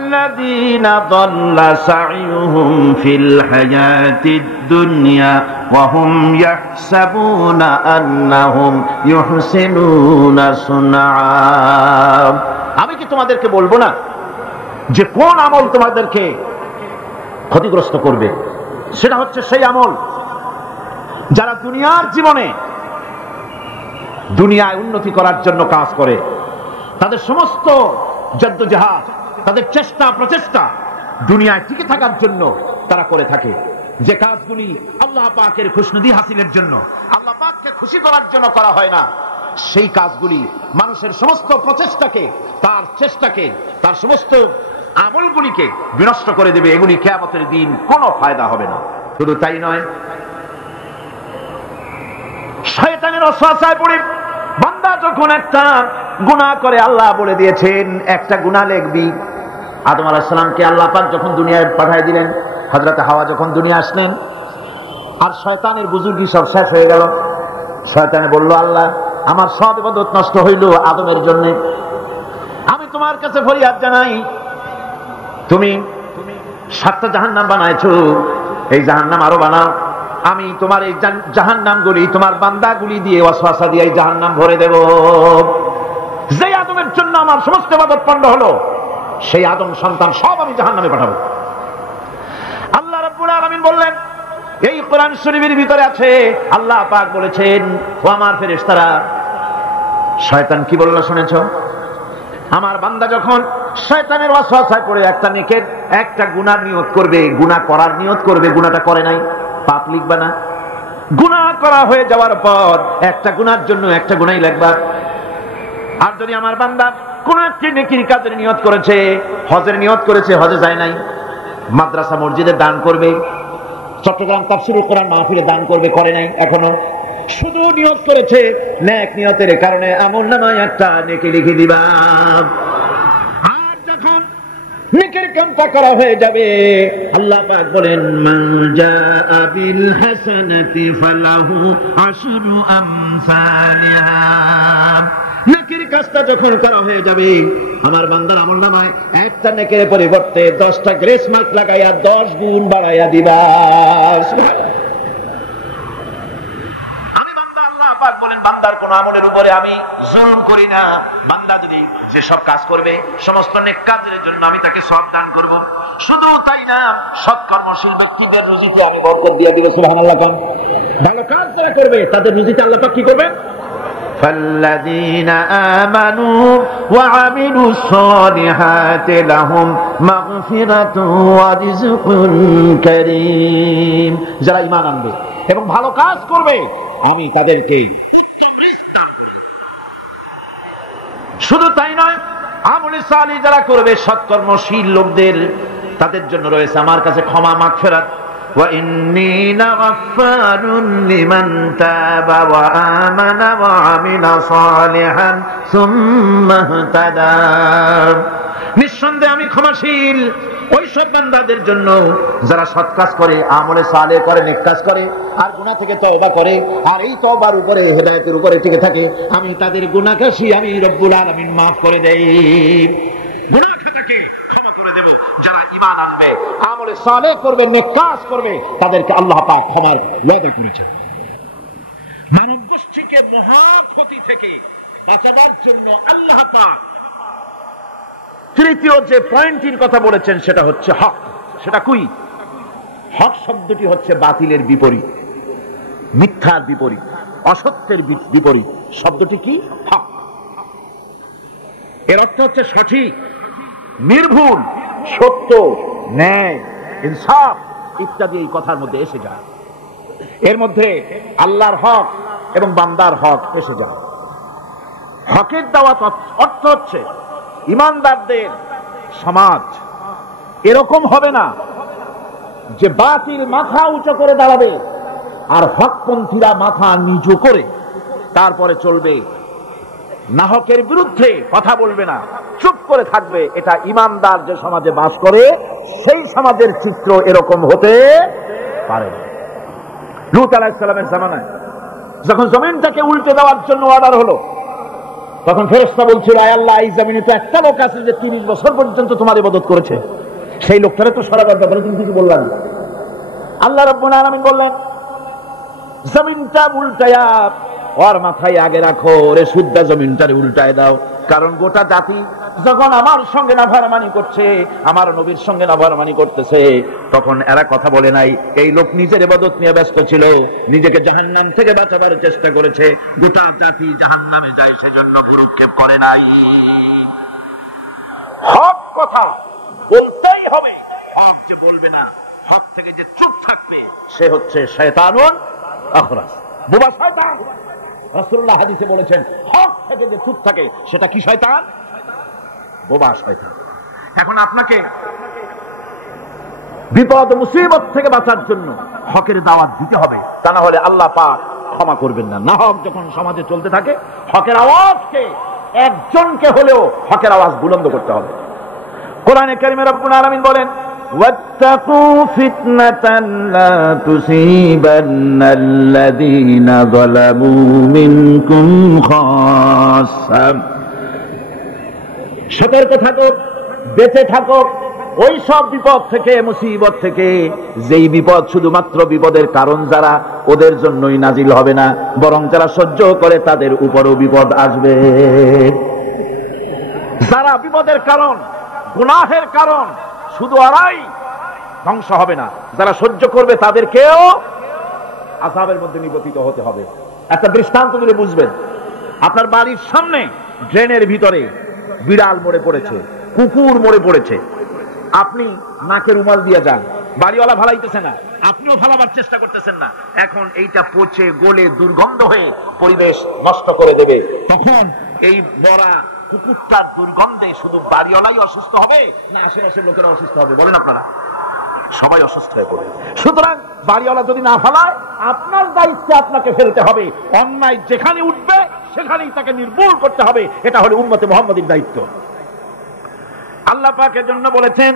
الذين ضل سعيهم في الحياة الدنيا وهم يحسبون أنهم يحسنون صنعا। আমি কি তোমাদেরকে বলবো না যে কোন আমল তোমাদেরকে ক্ষতিগ্রস্ত করবে? সেটা হচ্ছে সেই আমল যারা দুনিয়ার জীবনে দুনিয়ায় উন্নতি করার জন্য কাজ করে, তাদের সমস্ত জদ্দোজাহাদ, তাদের চেষ্টা প্রচেষ্টা দুনিয়ায় টিকে থাকার জন্য তারা করে থাকে। যে কাজগুলি আল্লাহ পাকের খুশনুদি হাসিলের জন্য, আল্লাহ পাককে খুশি করার জন্য করা হয় না, সেই কাজগুলি মানুষের সমস্ত প্রচেষ্টাকে, তার চেষ্টাকে, তার সমস্ত আমলগুলিকে বিনষ্ট করে দেবে, এগুলি কিয়ামতের দিন কোনো ফায়দা হবে না। শুধু তাই নয়, শয়তানের ওয়াসওয়াসায় পড়ে বান্দা যখন একটা গুনাহ করে, আল্লাহ বলে দিয়েছেন একটা গুনাহ লিখবি। আদম আলাইহিস সালামকে আল্লাহ পাক যখন দুনিয়ায় পাঠিয়ে দিলেন, হযরত হাওয়া যখন দুনিয়া আসলেন, আর শয়তানের বুজুর্গি সব শেষ হয়ে গেল। শয়তানে বলল, আল্লাহ আমার সব ইবাদত নষ্ট হইল আদমের জন্য, আমি তোমার কাছে ফরিয়াদ জানাই, তুমি 7টা জাহান্নাম বানাইছো, এই জাহান্নাম আরো বানাও, আমি তোমার এই জাহান্নামগুলি তোমার বান্দাগুলি দিয়ে ওয়াসওয়াসা দিয়ে এই জাহান্নাম ভরে দেব। যে আদমের জন্য আমার সমস্ত ইবাদত পণ্ড হলো, সেই আদম সন্তান সব আমি জাহান্নামে পাঠাবো। আল্লাহ রাব্বুল আলামিন বললেন, এই কোরআন শরীফের ভিতরে আছে, আল্লাহ পাক বলেছেন, ও আমার ফেরেশতারা, শয়তান কি বলল শুনেছো? আমার বান্দা যখন শয়তানের ওয়াসওয়াসায় পড়ে একটা নেকের একটা গুনাহ নিয়ত করবে, গুনাহ করার নিয়ত করবে, গুনাহটা করে নাই, পাপ লিখবা না? গুনাহ করা হয়ে যাওয়ার পর একটা গুনার জন্য একটা গুনাহই লিখবা। আর যদি আমার বান্দা কোন একটি নেকির কাজের নিয়ত করেছে, হজের নিয়ত করেছে, হজে যায় নাই, মাদ্রাসা মসজিদে দান করবে, চট্টগ্রাম তাফসীরুল কোরআন মাহফিলে দান করবে, করে নাই এখনো, শুধু নিয়ত করেছে, নেক নিয়তের কারণে আমলনামায় একটা নেকি লিখে দিবা। আর যখন নেকের কামটা করা হয়ে যাবে, আল্লাহ পাক বলেন, মান জাআ বিল হাসানাতি ফালাহু আশরু আমসালিহা। নেকের কাজটা যখন করা হয়ে যাবে, আমার বান্দার আমলনামায় একটা নেকের পরিবর্তে 10টা গ্রেস মার্ক লাগাইয়া 10 গুণ বাড়াইয়া দিবা। বলেন, বান্দার কোন আমলের উপরে আমি জুলুম করি না। বান্দা যদি যে সব কাজ করবে, সমস্ত নেক কাজের জন্য আমি তাকে সওয়াব দান করব। শুধু তাই না, সৎকর্মশীল ব্যক্তিদের রুজিতে আমি বরকত দিয়ে দিব। সুবহানাল্লাহ। ভালো কাজ যারা করবে তাদের রুজিতে আল্লাহ পাক কি করবে? ফাল্লাযীনা আমানু ওয়া আমিলুস সালিহাতি লাহুম মাগফিরাতুন ওয়া রিজকুন কারীম। যারা ঈমান আনবে এবং ভালো কাজ করবে, আমি তাদেরকে, শুধু তাই নয়, আমলে সালিহ যারা করবে, সৎকর্মশীল লোকদের, তাদের জন্য রয়েছে আমার কাছে ক্ষমা, মাগফিরাত। ওয়া ইন্নী লাগাফফারুন লিমান তাবা ওয়া আমানা ওয়া আমিলা সালিহান সুম্মা ইহতাদা। নিঃসন্দেহে আমি ক্ষমাশীল ওই সব বান্দাদের জন্য যারা সৎ কাজ করে, আমলে সালেহ করে, নেক কাজ করে, আর গুনাহ থেকে তওবা করে, আর এই তওবার উপরে, হেদায়েতের উপরে টিকে থাকে, আমি তাদের গুনাহকে আমি রব্বুল আলামিন মাফ করে দেই। গুনাহ খাতাকে ক্ষমা করে দেব। যারা ঈমান আনবে, আমলে সালেহ করবে, নেক কাজ করবে, তাদেরকে আল্লাহ পাক ক্ষমার ওয়াদা করেছেন। মানব গোষ্ঠীকে মহা ক্ষতি থেকে বাঁচাবার জন্য আল্লাহ পাক তৃতীয় যে পয়েন্টের কথা বলেছেন সেটা হচ্ছে হক। সেটা কি? হক শব্দটি হচ্ছে বাতিলের বিপরীত, মিথ্যার বিপরীত, অসত্যের বিপরীত। শব্দটি কি? হক। এর অর্থ হচ্ছে সঠিক, নির্ভুল, সত্য, ন্যায়, ইনসাফ ইত্যাদি এই কথার মধ্যে এসে যায়। এর মধ্যে আল্লাহর হক এবং বান্দার হক এসে যায়। হকের দাওয়াত অর্থ হচ্ছে ইমানদারদের সমাজ এরকম হবে না যে বাতিল মাথা উঁচু করে দাঁড়াবে আর হকপন্থীরা মাথা নিচু করে তারপরে চলবে, নাহকের বিরুদ্ধে কথা বলবে না, চুপ করে থাকবে। এটা ইমানদার যে সমাজে বাস করে সেই সমাজের চিত্র এরকম হতে পারে না। লূত আলাইহিস সালামের জামানায় যখন জমিনটাকে উল্টে দেওয়ার জন্য অর্ডার হলো, তখন ফেরেশতা বলছিল, আয় আল্লাহ, এই জমিনে তো একটা লোক আছে যে 30 বছর পর্যন্ত তোমার ইবাদত করেছে, সেই লোকটারে তো সরাবার ব্যাপারে তুমি কিছু বললা না। আল্লাহ রাব্বুল আলামিন বললেন, জমিনটা উল্টায়া ওর মাথায় আগে রাখো, ওরে শুদ্ধা জমিনটারে উল্টায় দাও। কারণ গোটা জাতি যখন আমার সঙ্গে নাফরমানি করছে, আমার নবীর সঙ্গে নাফরমানি করতেছে, তখন এরা কথা বলে নাই। এই লোক নিজের ইবাদত নিয়ে ব্যস্ত ছিল, নিজেকে জাহান্নাম থেকে বাঁচাবার চেষ্টা করেছে। গোটা জাতি জাহান্নামে যায় সেজন্য ভ্রুক্ষেপ করে নাই। হক কথা বলতেই হবে। হক যে বলবে না, হক থেকে যে চুপ থাকবে, সে হচ্ছে শয়তানুন আখরাস, বোবা শয়তান। রাসূলুল্লাহ হাদিসে বলেছেন, হক থেকে যে চুপ থাকে সেটা কি শয়তান? বোবা শয়তান। এখন আপনাকে বিপদ মুসিবত থেকে বাঁচার জন্য হকের দাওয়াত দিতে হবে, তা না হলে আল্লাহ পাক ক্ষমা করবেন না। না হক যখন সমাজে চলতে থাকে, হকের আওয়াজকে একজনকে হলেও হকের আওয়াজ বুলন্দ করতে হবে। কোরআনে কারিমে রব্বুল আলামিন বলেন, ওয়াত্তাকু ফিতনাতান লা তুসিবান্নাল্লাযীনা যালামু মিনকুম খাসসা। সতর্ক থাকো, বেঁচে থাকো ওই সব বিপদ থেকে, মুসিবত থেকে, যেই বিপদ শুধুমাত্র বিপদের কারণ যারা, ওদের জন্যই নাজিল হবে না, বরং যারা সহ্য করে তাদের উপরও বিপদ আসবে। যারা বিপদের কারণ, গুনাহের কারণ, শুধু ওরাই ধ্বংস হবে না, যারা সহ্য করবে তাদেরকেও আযাবের মধ্যে নিপতিত হতে হবে। একটা দৃষ্টান্ত দিলে বুঝবেন। আপনার বাড়ির সামনে ড্রেনের ভিতরে বিড়াল মরে পড়েছে, কুকুর মরে পড়েছে, আপনি নাকে রুমাল দিয়ে যান, বাড়িওয়ালা ফালাইতেছে না, আপনিও ফালাবার চেষ্টা করতেছেন না। এখন এইটা পচে গলে দুর্গন্ধ হয়ে পরিবেশ নষ্ট করে দেবে। তখন এই মরা কুকুরটার দুর্গন্ধে শুধু বাড়িওয়ালাই অসুস্থ হবে না আশেপাশের লোকেরা অসুস্থ হবে? বলেন আপনারা, সবাই অসুস্থ হয়ে পড়বে। সুতরাং বাড়িওয়ালা যদি না ফালায়, আপনার দায়িত্বে আপনাকে ফেলতে হবে। অন্যায় যেখানে উঠবে সেখানেই তাকে নির্মূল করতে হবে। এটা হলো উম্মতে মুহাম্মাদীর দায়িত্ব। আল্লাহ পাকের জন্য বলেছেন,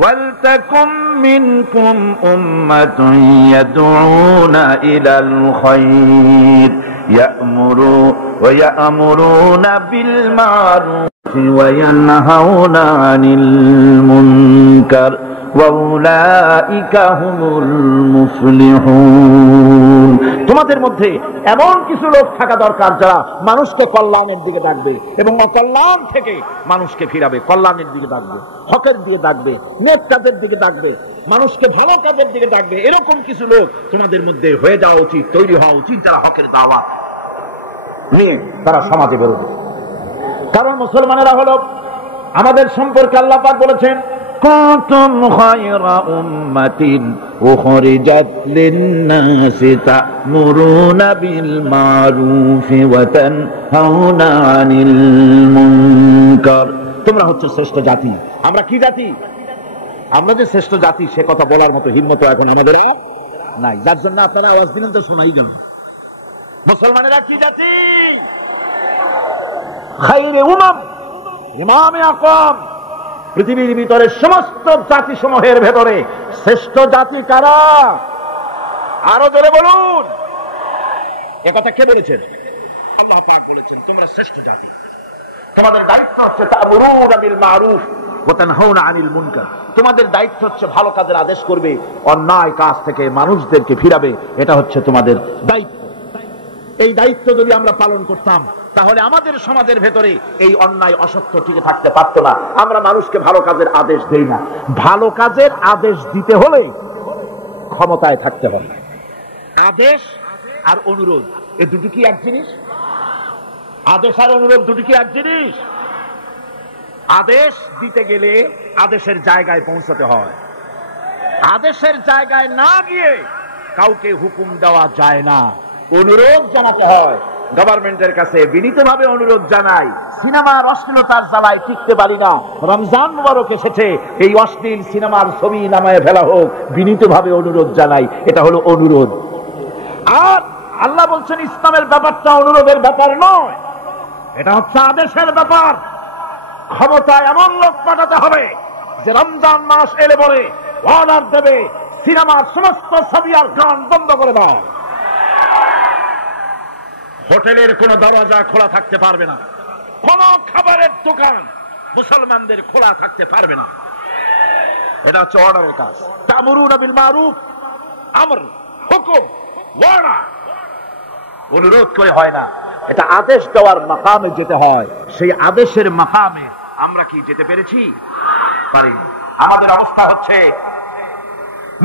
ওয়ালতাকুম মিনকুম উম্মাতুন ইয়াদউনা ইলাল খায়র ইয়া'মুরুনা বিল মা'রুফ ওয়া ইয়ানহাউনা আনিল মুনকার ওয়া উলাইকা হুমুল মুফলিহুন। তোমাদের মধ্যে এমন কিছু লোক থাকা দরকার যারা মানুষকে কল্যাণের দিকে ডাকবে এবং অকল্যাণ থেকে মানুষকে ফিরাবে, কল্যাণের দিকে ডাকবে, হকের দিকে ডাকবে, নেক কাজের দিকে ডাকবে, মানুষকে ভালো কাজের দিকে ডাকবে। এরকম কিছু লোক তোমাদের মধ্যে হয়ে যাওয়া উচিত, তৈরি হওয়া উচিত, যারা হকের দাওয়াত নিয়ে তারা সমাজে বেরোবে। কারণ মুসলমানেরা হলো আমাদের সম্পর্কে আল্লাহ পাক বলেছেন, কুনতুম খায়রা উম্মাতিন উখরিজাত লিন-নাসি তা'মুরুনা বিল মা'রুফ ওয়া তানহাউনা আনিল মুনকার। তোমরা হচ্ছে শ্রেষ্ঠ জাতি। আমরা কি জাতি? আমরা যে শ্রেষ্ঠ জাতি সে কথা বলার মতো হিম্মত এখন আমাদের নাই, যার জন্য আপনারা আওয়াজ দিলেন তো শোনাই গেল। মুসলমানেরা কি জাতি? খায়রে উমাম, ইমামে আকরাম। পৃথিবীর ভিতরে সমস্ত জাতি সমূহের ভেতরে শ্রেষ্ঠ জাতি কারা? আরো জোরে বলুন। একথা কে বলেছেন? আল্লাহ পাক বলেছেন, তোমরা শ্রেষ্ঠ জাতি। তোমাদের দায়িত্ব হচ্ছে তা'মুরুনা বিল মা'রুফ ওয়া তানহাউনা আনিল মুনকার। তোমাদের দায়িত্ব হচ্ছে ভালো কাজের আদেশ করবে, অন্যায় কাজ থেকে মানুষদেরকে ফিরাবে। এটা হচ্ছে তোমাদের দায়িত্ব। এই দায়িত্ব যদি আমরা পালন করতাম তাহলে আমাদের সমাজের ভেতরে এই অন্যায় অসত্য টিকে থাকতে পারত না। আমরা মানুষকে ভালো কাজের আদেশ দেই না। ভালো কাজের আদেশ দিতে হলে ক্ষমতায় থাকতে হবে। আদেশ আর অনুরোধ এই দুটি কি এক জিনিস? আদেশ আর অনুরোধ দুটি কি এক জিনিস? আদেশ দিতে গেলে আদেশের জায়গায় পৌঁছতে হয়। আদেশের জায়গায় না গিয়ে কাউকে হুকুম দেওয়া যায় না, অনুরোধ জানাতে হয়। গভর্নমেন্টের কাছে বিনীতভাবে অনুরোধ জানাই, সিনেমার অশ্লীলতার জ্বালায় টিকতে পারি না, রমজান মুবারক এসেছে, এই অশ্লীল সিনেমার ছবি নামায় ফেলা হোক, বিনীতভাবে অনুরোধ জানাই। এটা হলো অনুরোধ। আর আল্লাহ বলছেন ইসলামের ব্যাপারটা অনুরোধের ব্যাপার নয়, এটা হচ্ছে আদেশের ব্যাপার। ক্ষমতায় এমন লোক পাঠাতে হবে যে রমজান মাস এলে বলে অর্ডার দেবে, সিনেমার সমস্ত ছবি আর গান বন্ধ করে দাও। হোটেলের কোন দরজা খোলা থাকতে পারবে না, কোন খাবারের দোকান মুসলমানদের খোলা থাকতে পারবে না। এটা হচ্ছে অর্ডারের কাজ। তা'মুরুনা বিল মা'রুফ, আমর, হুকুম, ওয়াদা, অনুরোধ করে হয় না, এটা আদেশ দেওয়ার মাকামে যেতে হয়। সেই আদেশের মাকামে আমরা কি যেতে পেরেছি? পারিনি। আমাদের অবস্থা হচ্ছে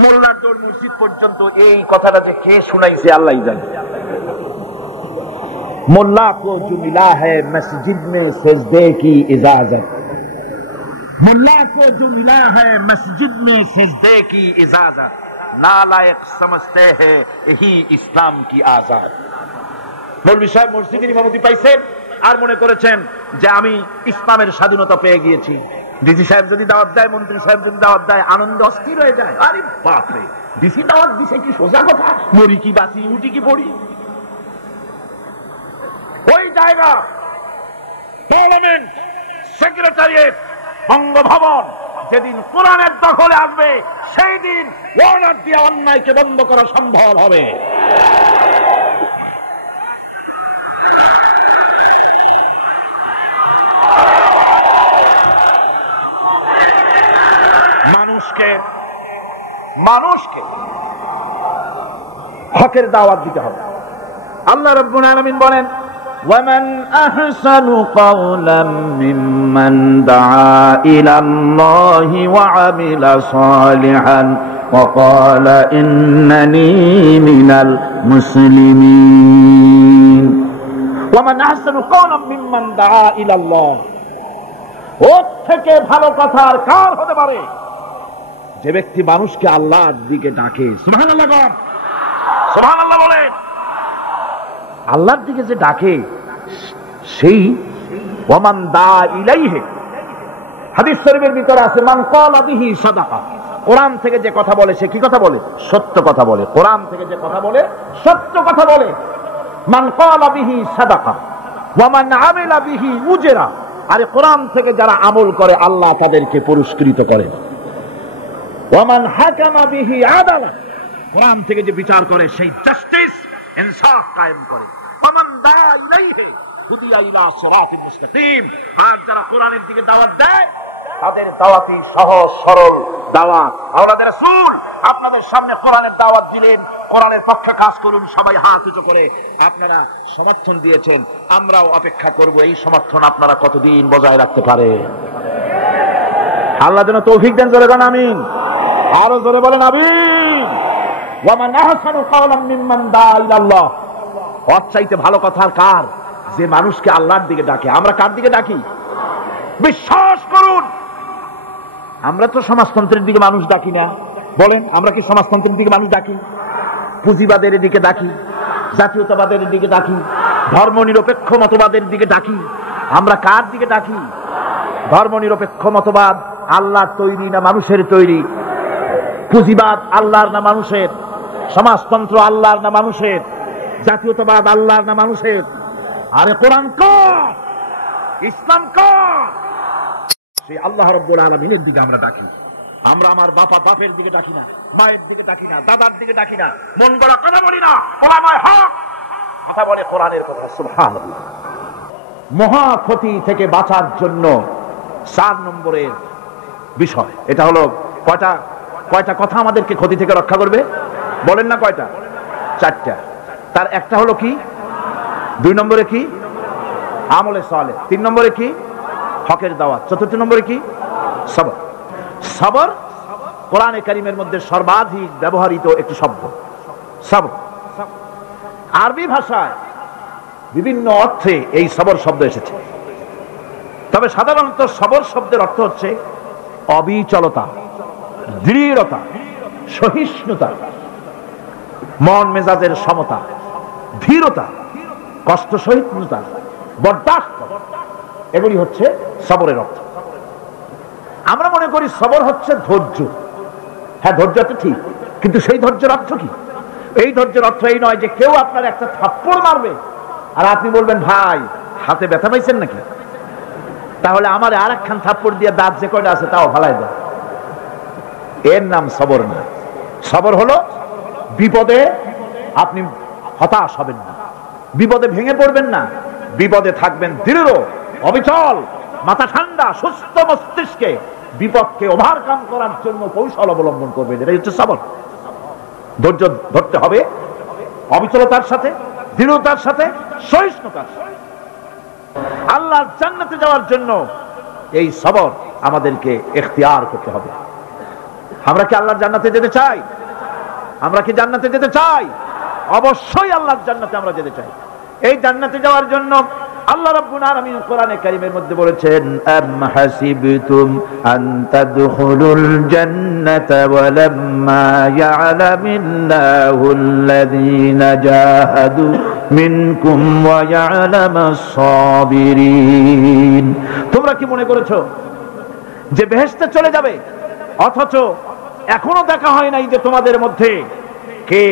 মোল্লার দৌড় মসজিদ পর্যন্ত। এই কথাটা যে কে শুনাইছে আল্লাহই জানে। मुल्ला को जो मिला है मस्जिद में सजदे की इजाजत, मुल्ला को जो मिला है मस्जिद में सजदे की इजाजत, नालायक समझते हैं यही इस्लाम की आजाद। মৌলভী সাহেব মসজিদের ইমামতি পাইছেন আর মনে করেছেন যে আমি ইসলামের স্বাধীনতা পেয়ে গিয়েছি। ডিসি সাহেব যদি দাওয়াত দেয়, মন্ত্রী সাহেব যদি দাওয়াত দেয়, আনন্দ অস্থির হয়ে যায়। আরে বাপরে, ডিসি দাওয়াত দিছে, কি সোজা কথা, মরি কি বাঁচি, উঠি কি পড়ি। ওই জায়গা পার্লামেন্ট, সেক্রেটারিয়েট, বঙ্গভবন যেদিন কোরআনের দখলে আসবে, সেই দিন অর্ডার দিয়ে অন্যায়কে বন্ধ করা সম্ভব হবে। মানুষকে হকের দাওয়াত দিতে হবে। আল্লাহ রাব্বুল আলামিন বলেন, وَمَنْ أَحْسَنُ قَوْلًا مِّمَّنْ دَعَا إِلَى اللَّهِ وَعَمِلَ صَالِحًا وَقَالَ إِنَّنِي مِنَ الْمُسْلِمِينَ وَمَنْ أَحْسَنُ قَوْلًا مِّمَّنْ دَعَا إِلَى اللَّهِ। ওর থেকে ভালো কথা আর কার হতে পারে যে ব্যক্তি মানুষকে আল্লাহর দিকে ডাকে। সুবহানাল্লাহ বলেন, সুবহানাল্লাহ বলেন। আল্লাহর দিকে যে ডাকে সেই ওয়ামান দা ইলাইহি, হাদিস শরীফের ভিতরে আছে মান ক্বালা বিহি সাদাকা। কোরআন থেকে যে কথা বলে সে কি কথা বলে? সত্য কথা বলে। কোরআন থেকে যে কথা বলে সত্য কথা বলে। মান ক্বালা বিহি সাদাকা ওয়া মান আমিলা বিহি উজরা। আরে কোরআন থেকে যারা আমল করে আল্লাহ তাদেরকে পুরস্কৃত করেন। ওয়া মান হাকামা বিহি আদালা। কোরআন থেকে যে বিচার করে সেই জাস্টিস, ইনসাফ কায়েম করে। ওয়া মান দা ইলাইহি হুদিয়া ইলা সিরাতিল মুস্তাকিম। আর যারা কোরআনের দিকে দাওয়াত দেয় তাদের দাওয়াতই সহজ সরল দাওয়াত। আওলাদ রাসূল আপনাদের সামনে কোরআনের দাওয়াত দিলেন, কোরআনের পক্ষে কাজ করুন, সবাই হাত উঁচু করে আপনারা সমর্থন দিয়েছেন। আমরাও অপেক্ষা করব এই সমর্থন আপনারা কতদিন বজায় রাখতে পারে। আল্লাহ যেন তৌফিক দেন। জোরে বলেন আমিন। আরো জোরে বলেন আমিন। ওয়া মান আহসানু কাওলাম মিম্মান দা ইলাল্লাহ। ওর চাইতে ভালো কথা কার? যে মানুষকে আল্লাহর দিকে ডাকে। আমরা কার দিকে ডাকি? বিশ্বাস করুন, আমরা তো সমাজতন্ত্রের দিকে মানুষ ডাকি না। বলেন, আমরা কি সমাজতন্ত্রের দিকে মানুষ ডাকি? পুঁজিবাদের দিকে ডাকি, জাতীয়তাবাদের দিকে ডাকি, ধর্মনিরপেক্ষ মতবাদের দিকে ডাকি। আমরা কার দিকে ডাকি? ধর্মনিরপেক্ষ মতবাদ আল্লাহর তৈরি না মানুষের তৈরি? পুঁজিবাদ আল্লাহর না মানুষের? সমাজতন্ত্র আল্লাহর না মানুষের? জাতীয়তাবাদ আল্লাহর না মানুষের? আরে কোরআন কার? ইসলাম কার? সেই আল্লাহ রাব্বুল আলামিনের দিকে আমরা ডাকি। আমরা আমার বাপের দিকে ডাকি না, মায়ের দিকে ডাকি না, দাদার দিকে ডাকি না, মন গড়া কথা বলি না। ওলামায়ে হক কথা বলে কোরআনের কথা। সুবহানাল্লাহ। মহা ক্ষতি থেকে বাঁচার জন্য 4 নম্বরের বিষয় এটা হলো, কয়টা কথা আমাদেরকে ক্ষতি থেকে রক্ষা করবে? বলেন না কয়টা? 4টা। তার একটা হলো কি? 2 নম্বরে কি? আমলে সালেহ। 3 নম্বরে কি? হকের দাওয়াত। 4 নম্বরে কি? সবর। সবর কোরআনে কারীমের মধ্যে সর্বাধিক ব্যবহৃত একটি শব্দ সবর। আরবি ভাষায় বিভিন্ন অর্থে এই সবর শব্দ এসেছে। তবে সাধারণত সবর শব্দের অর্থ হচ্ছে অবিচলতা, দৃঢ়তা, সহিষ্ণুতা, মন মেজাজের সমতা, ধীরতা, কষ্ট সহিষ্ণুতা, বরদাস্ত, এগুলি হচ্ছে সবরের অর্থ। আমরা মনে করি সবর হচ্ছে ধৈর্য। হ্যাঁ, ধৈর্য তো ঠিক, কিন্তু সেই ধৈর্যের অর্থ কি? এই ধৈর্যের অর্থ এই নয় যে কেউ আপনার একটা থাপ্পড় মারবে আর আপনি বলবেন ভাই হাতে ব্যথা পাইছেন নাকি, তাহলে আমার আর একখান থাপ্পড় দিয়ে দাঁত যে কয়টা আছে তাও ফালাই দেয়। এর নাম সবর না। সবর হলো বিপদে আপনি হতাশ হবেন না, বিপদে ভেঙে পড়বেন না, বিপদে থাকবেন দৃঢ়, অবিচল, মাথা ঠান্ডা, সুস্থ মস্তিষ্কে বিপদকে ওভারকাম করার জন্য কৌশল অবলম্বন করবেন। এটাই হচ্ছে সবর। ধৈর্য ধরতে হবে অবিচলতার সাথে, দৃঢ়তার সাথে, সহিষ্ণুতার সাথে। আল্লাহর জান্নাতে যাওয়ার জন্য এই সবর আমাদেরকে ইখতিয়ার করতে হবে। আমরা কি আল্লাহর জান্নাতে যেতে চাই? আমরা কি জান্নাতে যেতে চাই? অবশ্যই আল্লাহর জান্নাতে আমরা যেতে চাই। এই জান্নাতে যাওয়ার জন্য আল্লাহ রাব্বুল আলামিন কোরআনে কারীমের মধ্যে বলেছেন, আম হাসিবতুম আন তাদখুলুল জান্নাতা ওয়া লাম্মা ইয়া'লামিল্লাহুল্লাযীনা জাহাদু মিনকুম ওয়া ইয়া'লামাস সাবিরিন। তোমরা কি মনে করেছো যে বেহেশতে চলে যাবে, অথচ এখনো দেখা হয় নাই যে তোমাদের মধ্যে কে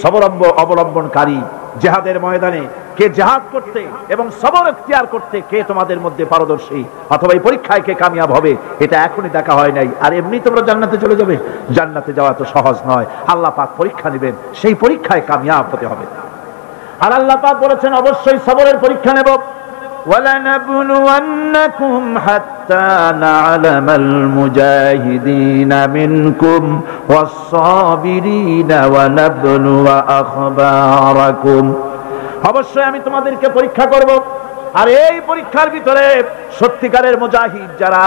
সবর অবলম্বনকারী, জিহাদের ময়দানে কে জিহাদ করতে এবং সবর ইখতিয়ার করতে কে তোমাদের মধ্যে পারদর্শী, অথবা এই পরীক্ষায় কে কামিয়াব হবে, এটা এখনই দেখা হয় নাই। আর এমনি তোমরা জান্নাতে চলে যাবে? জান্নাতে যাওয়া তো সহজ নয়, আল্লাহ পাক পরীক্ষা নেবেন, সেই পরীক্ষায় কামিয়াব হতে হবে। আর আল্লাহ পাক বলেছেন অবশ্যই সবরের পরীক্ষা নেব। وَلَنَبْلُوَنَّكُمْ حَتَّى نَعْلَمَ الْمُجَاهِدِينَ مِنْكُمْ وَالصَّابِرِينَ وَنَبْلُوَ أَخْبَارَكُمْ। অবশ্যই আমি তোমাদেরকে পরীক্ষা করব, আর এই পরীক্ষার ভিতরে সত্যিকারের মুজাহিদ যারা,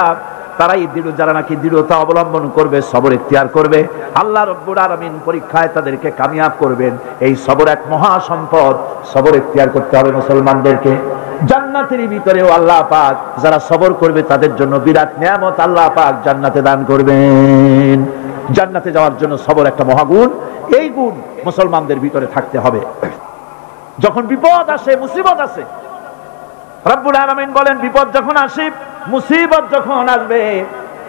তারাই দৃঢ়, যারা নাকি দৃঢ়তা অবলম্বন করবে, সবর ইখতিয়ার করবে, আল্লাহ রাব্বুল আলামিন পরীক্ষায় তাদেরকে কামিয়াব করবেন। এই সবর এক মহা সম্পদ, সবর ইখতিয়ার করতে হবে মুসলমানদেরকে। জান্নাতের ভিতরেও আল্লাহ পাক যারা সবর করবে তাদের জন্য বিরাট নিয়ামত আল্লাহ পাক জান্নাতে দান করবেন। জান্নাতে যাওয়ার জন্য সবর একটা মহাগুণ, এই গুণ মুসলমানদের ভিতরে থাকতে হবে। যখন বিপদ আসে, মুসিবত আসে, রব্বুল আলামিন বলেন বিপদ যখন আসে, মুসিবত যখন আসবে,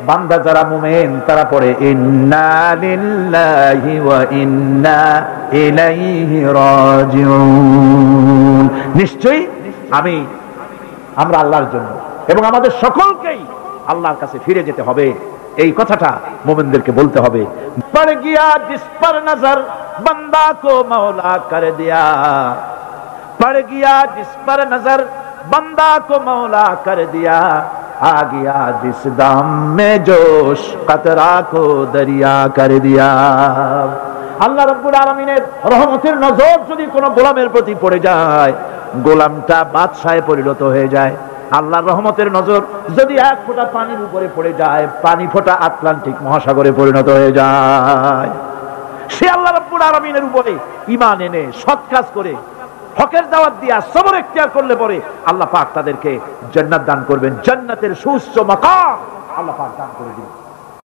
বান্দা যারা মুমিন তারা পড়ে ইন্না লিল্লাহি ওয়া ইন্না ইলাইহি রাজিউন। নিশ্চয়ই আমরা আল্লাহর জন্য এবং আমাদের সকলকেই আল্লাহর কাছে ফিরে যেতে হবে, এই কথাটা মুমিনদেরকে বলতে হবে। পড় গিয়া জিস পর নজর বান্দা কো মৌলা কর দিয়া, পড় গিয়া জিস পর নজর बंदा को मौला कर दिया, आ गया जिस दाम में जोश कतरा को दरिया कर दिया। আল্লাহ রাব্বুল আলামিনের রহমতের নজর যদি কোনো গোলামের প্রতি পড়ে যায়, গোলামটা বাদশাহে পরিণত হয়ে যায়। আল্লাহর রহমতের নজর যদি এক ফোঁটা পানির উপরে পড়ে যায়, পানি ফোঁটা আটলান্টিক মহাসাগরে পরিণত হয়ে যায়। সে আল্লাহ রাব্বুল আলামিনের উপরে ঈমান এনে সৎ কাজ করে হকের দাওয়াত দিয়া সবর ইখতিয়ার করলে পরে আল্লাহ পাক তাদেরকে জান্নাত দান করবেন, জান্নাতের সুউচ্চ মাকাম আল্লাহ পাক দান করে দিবেন।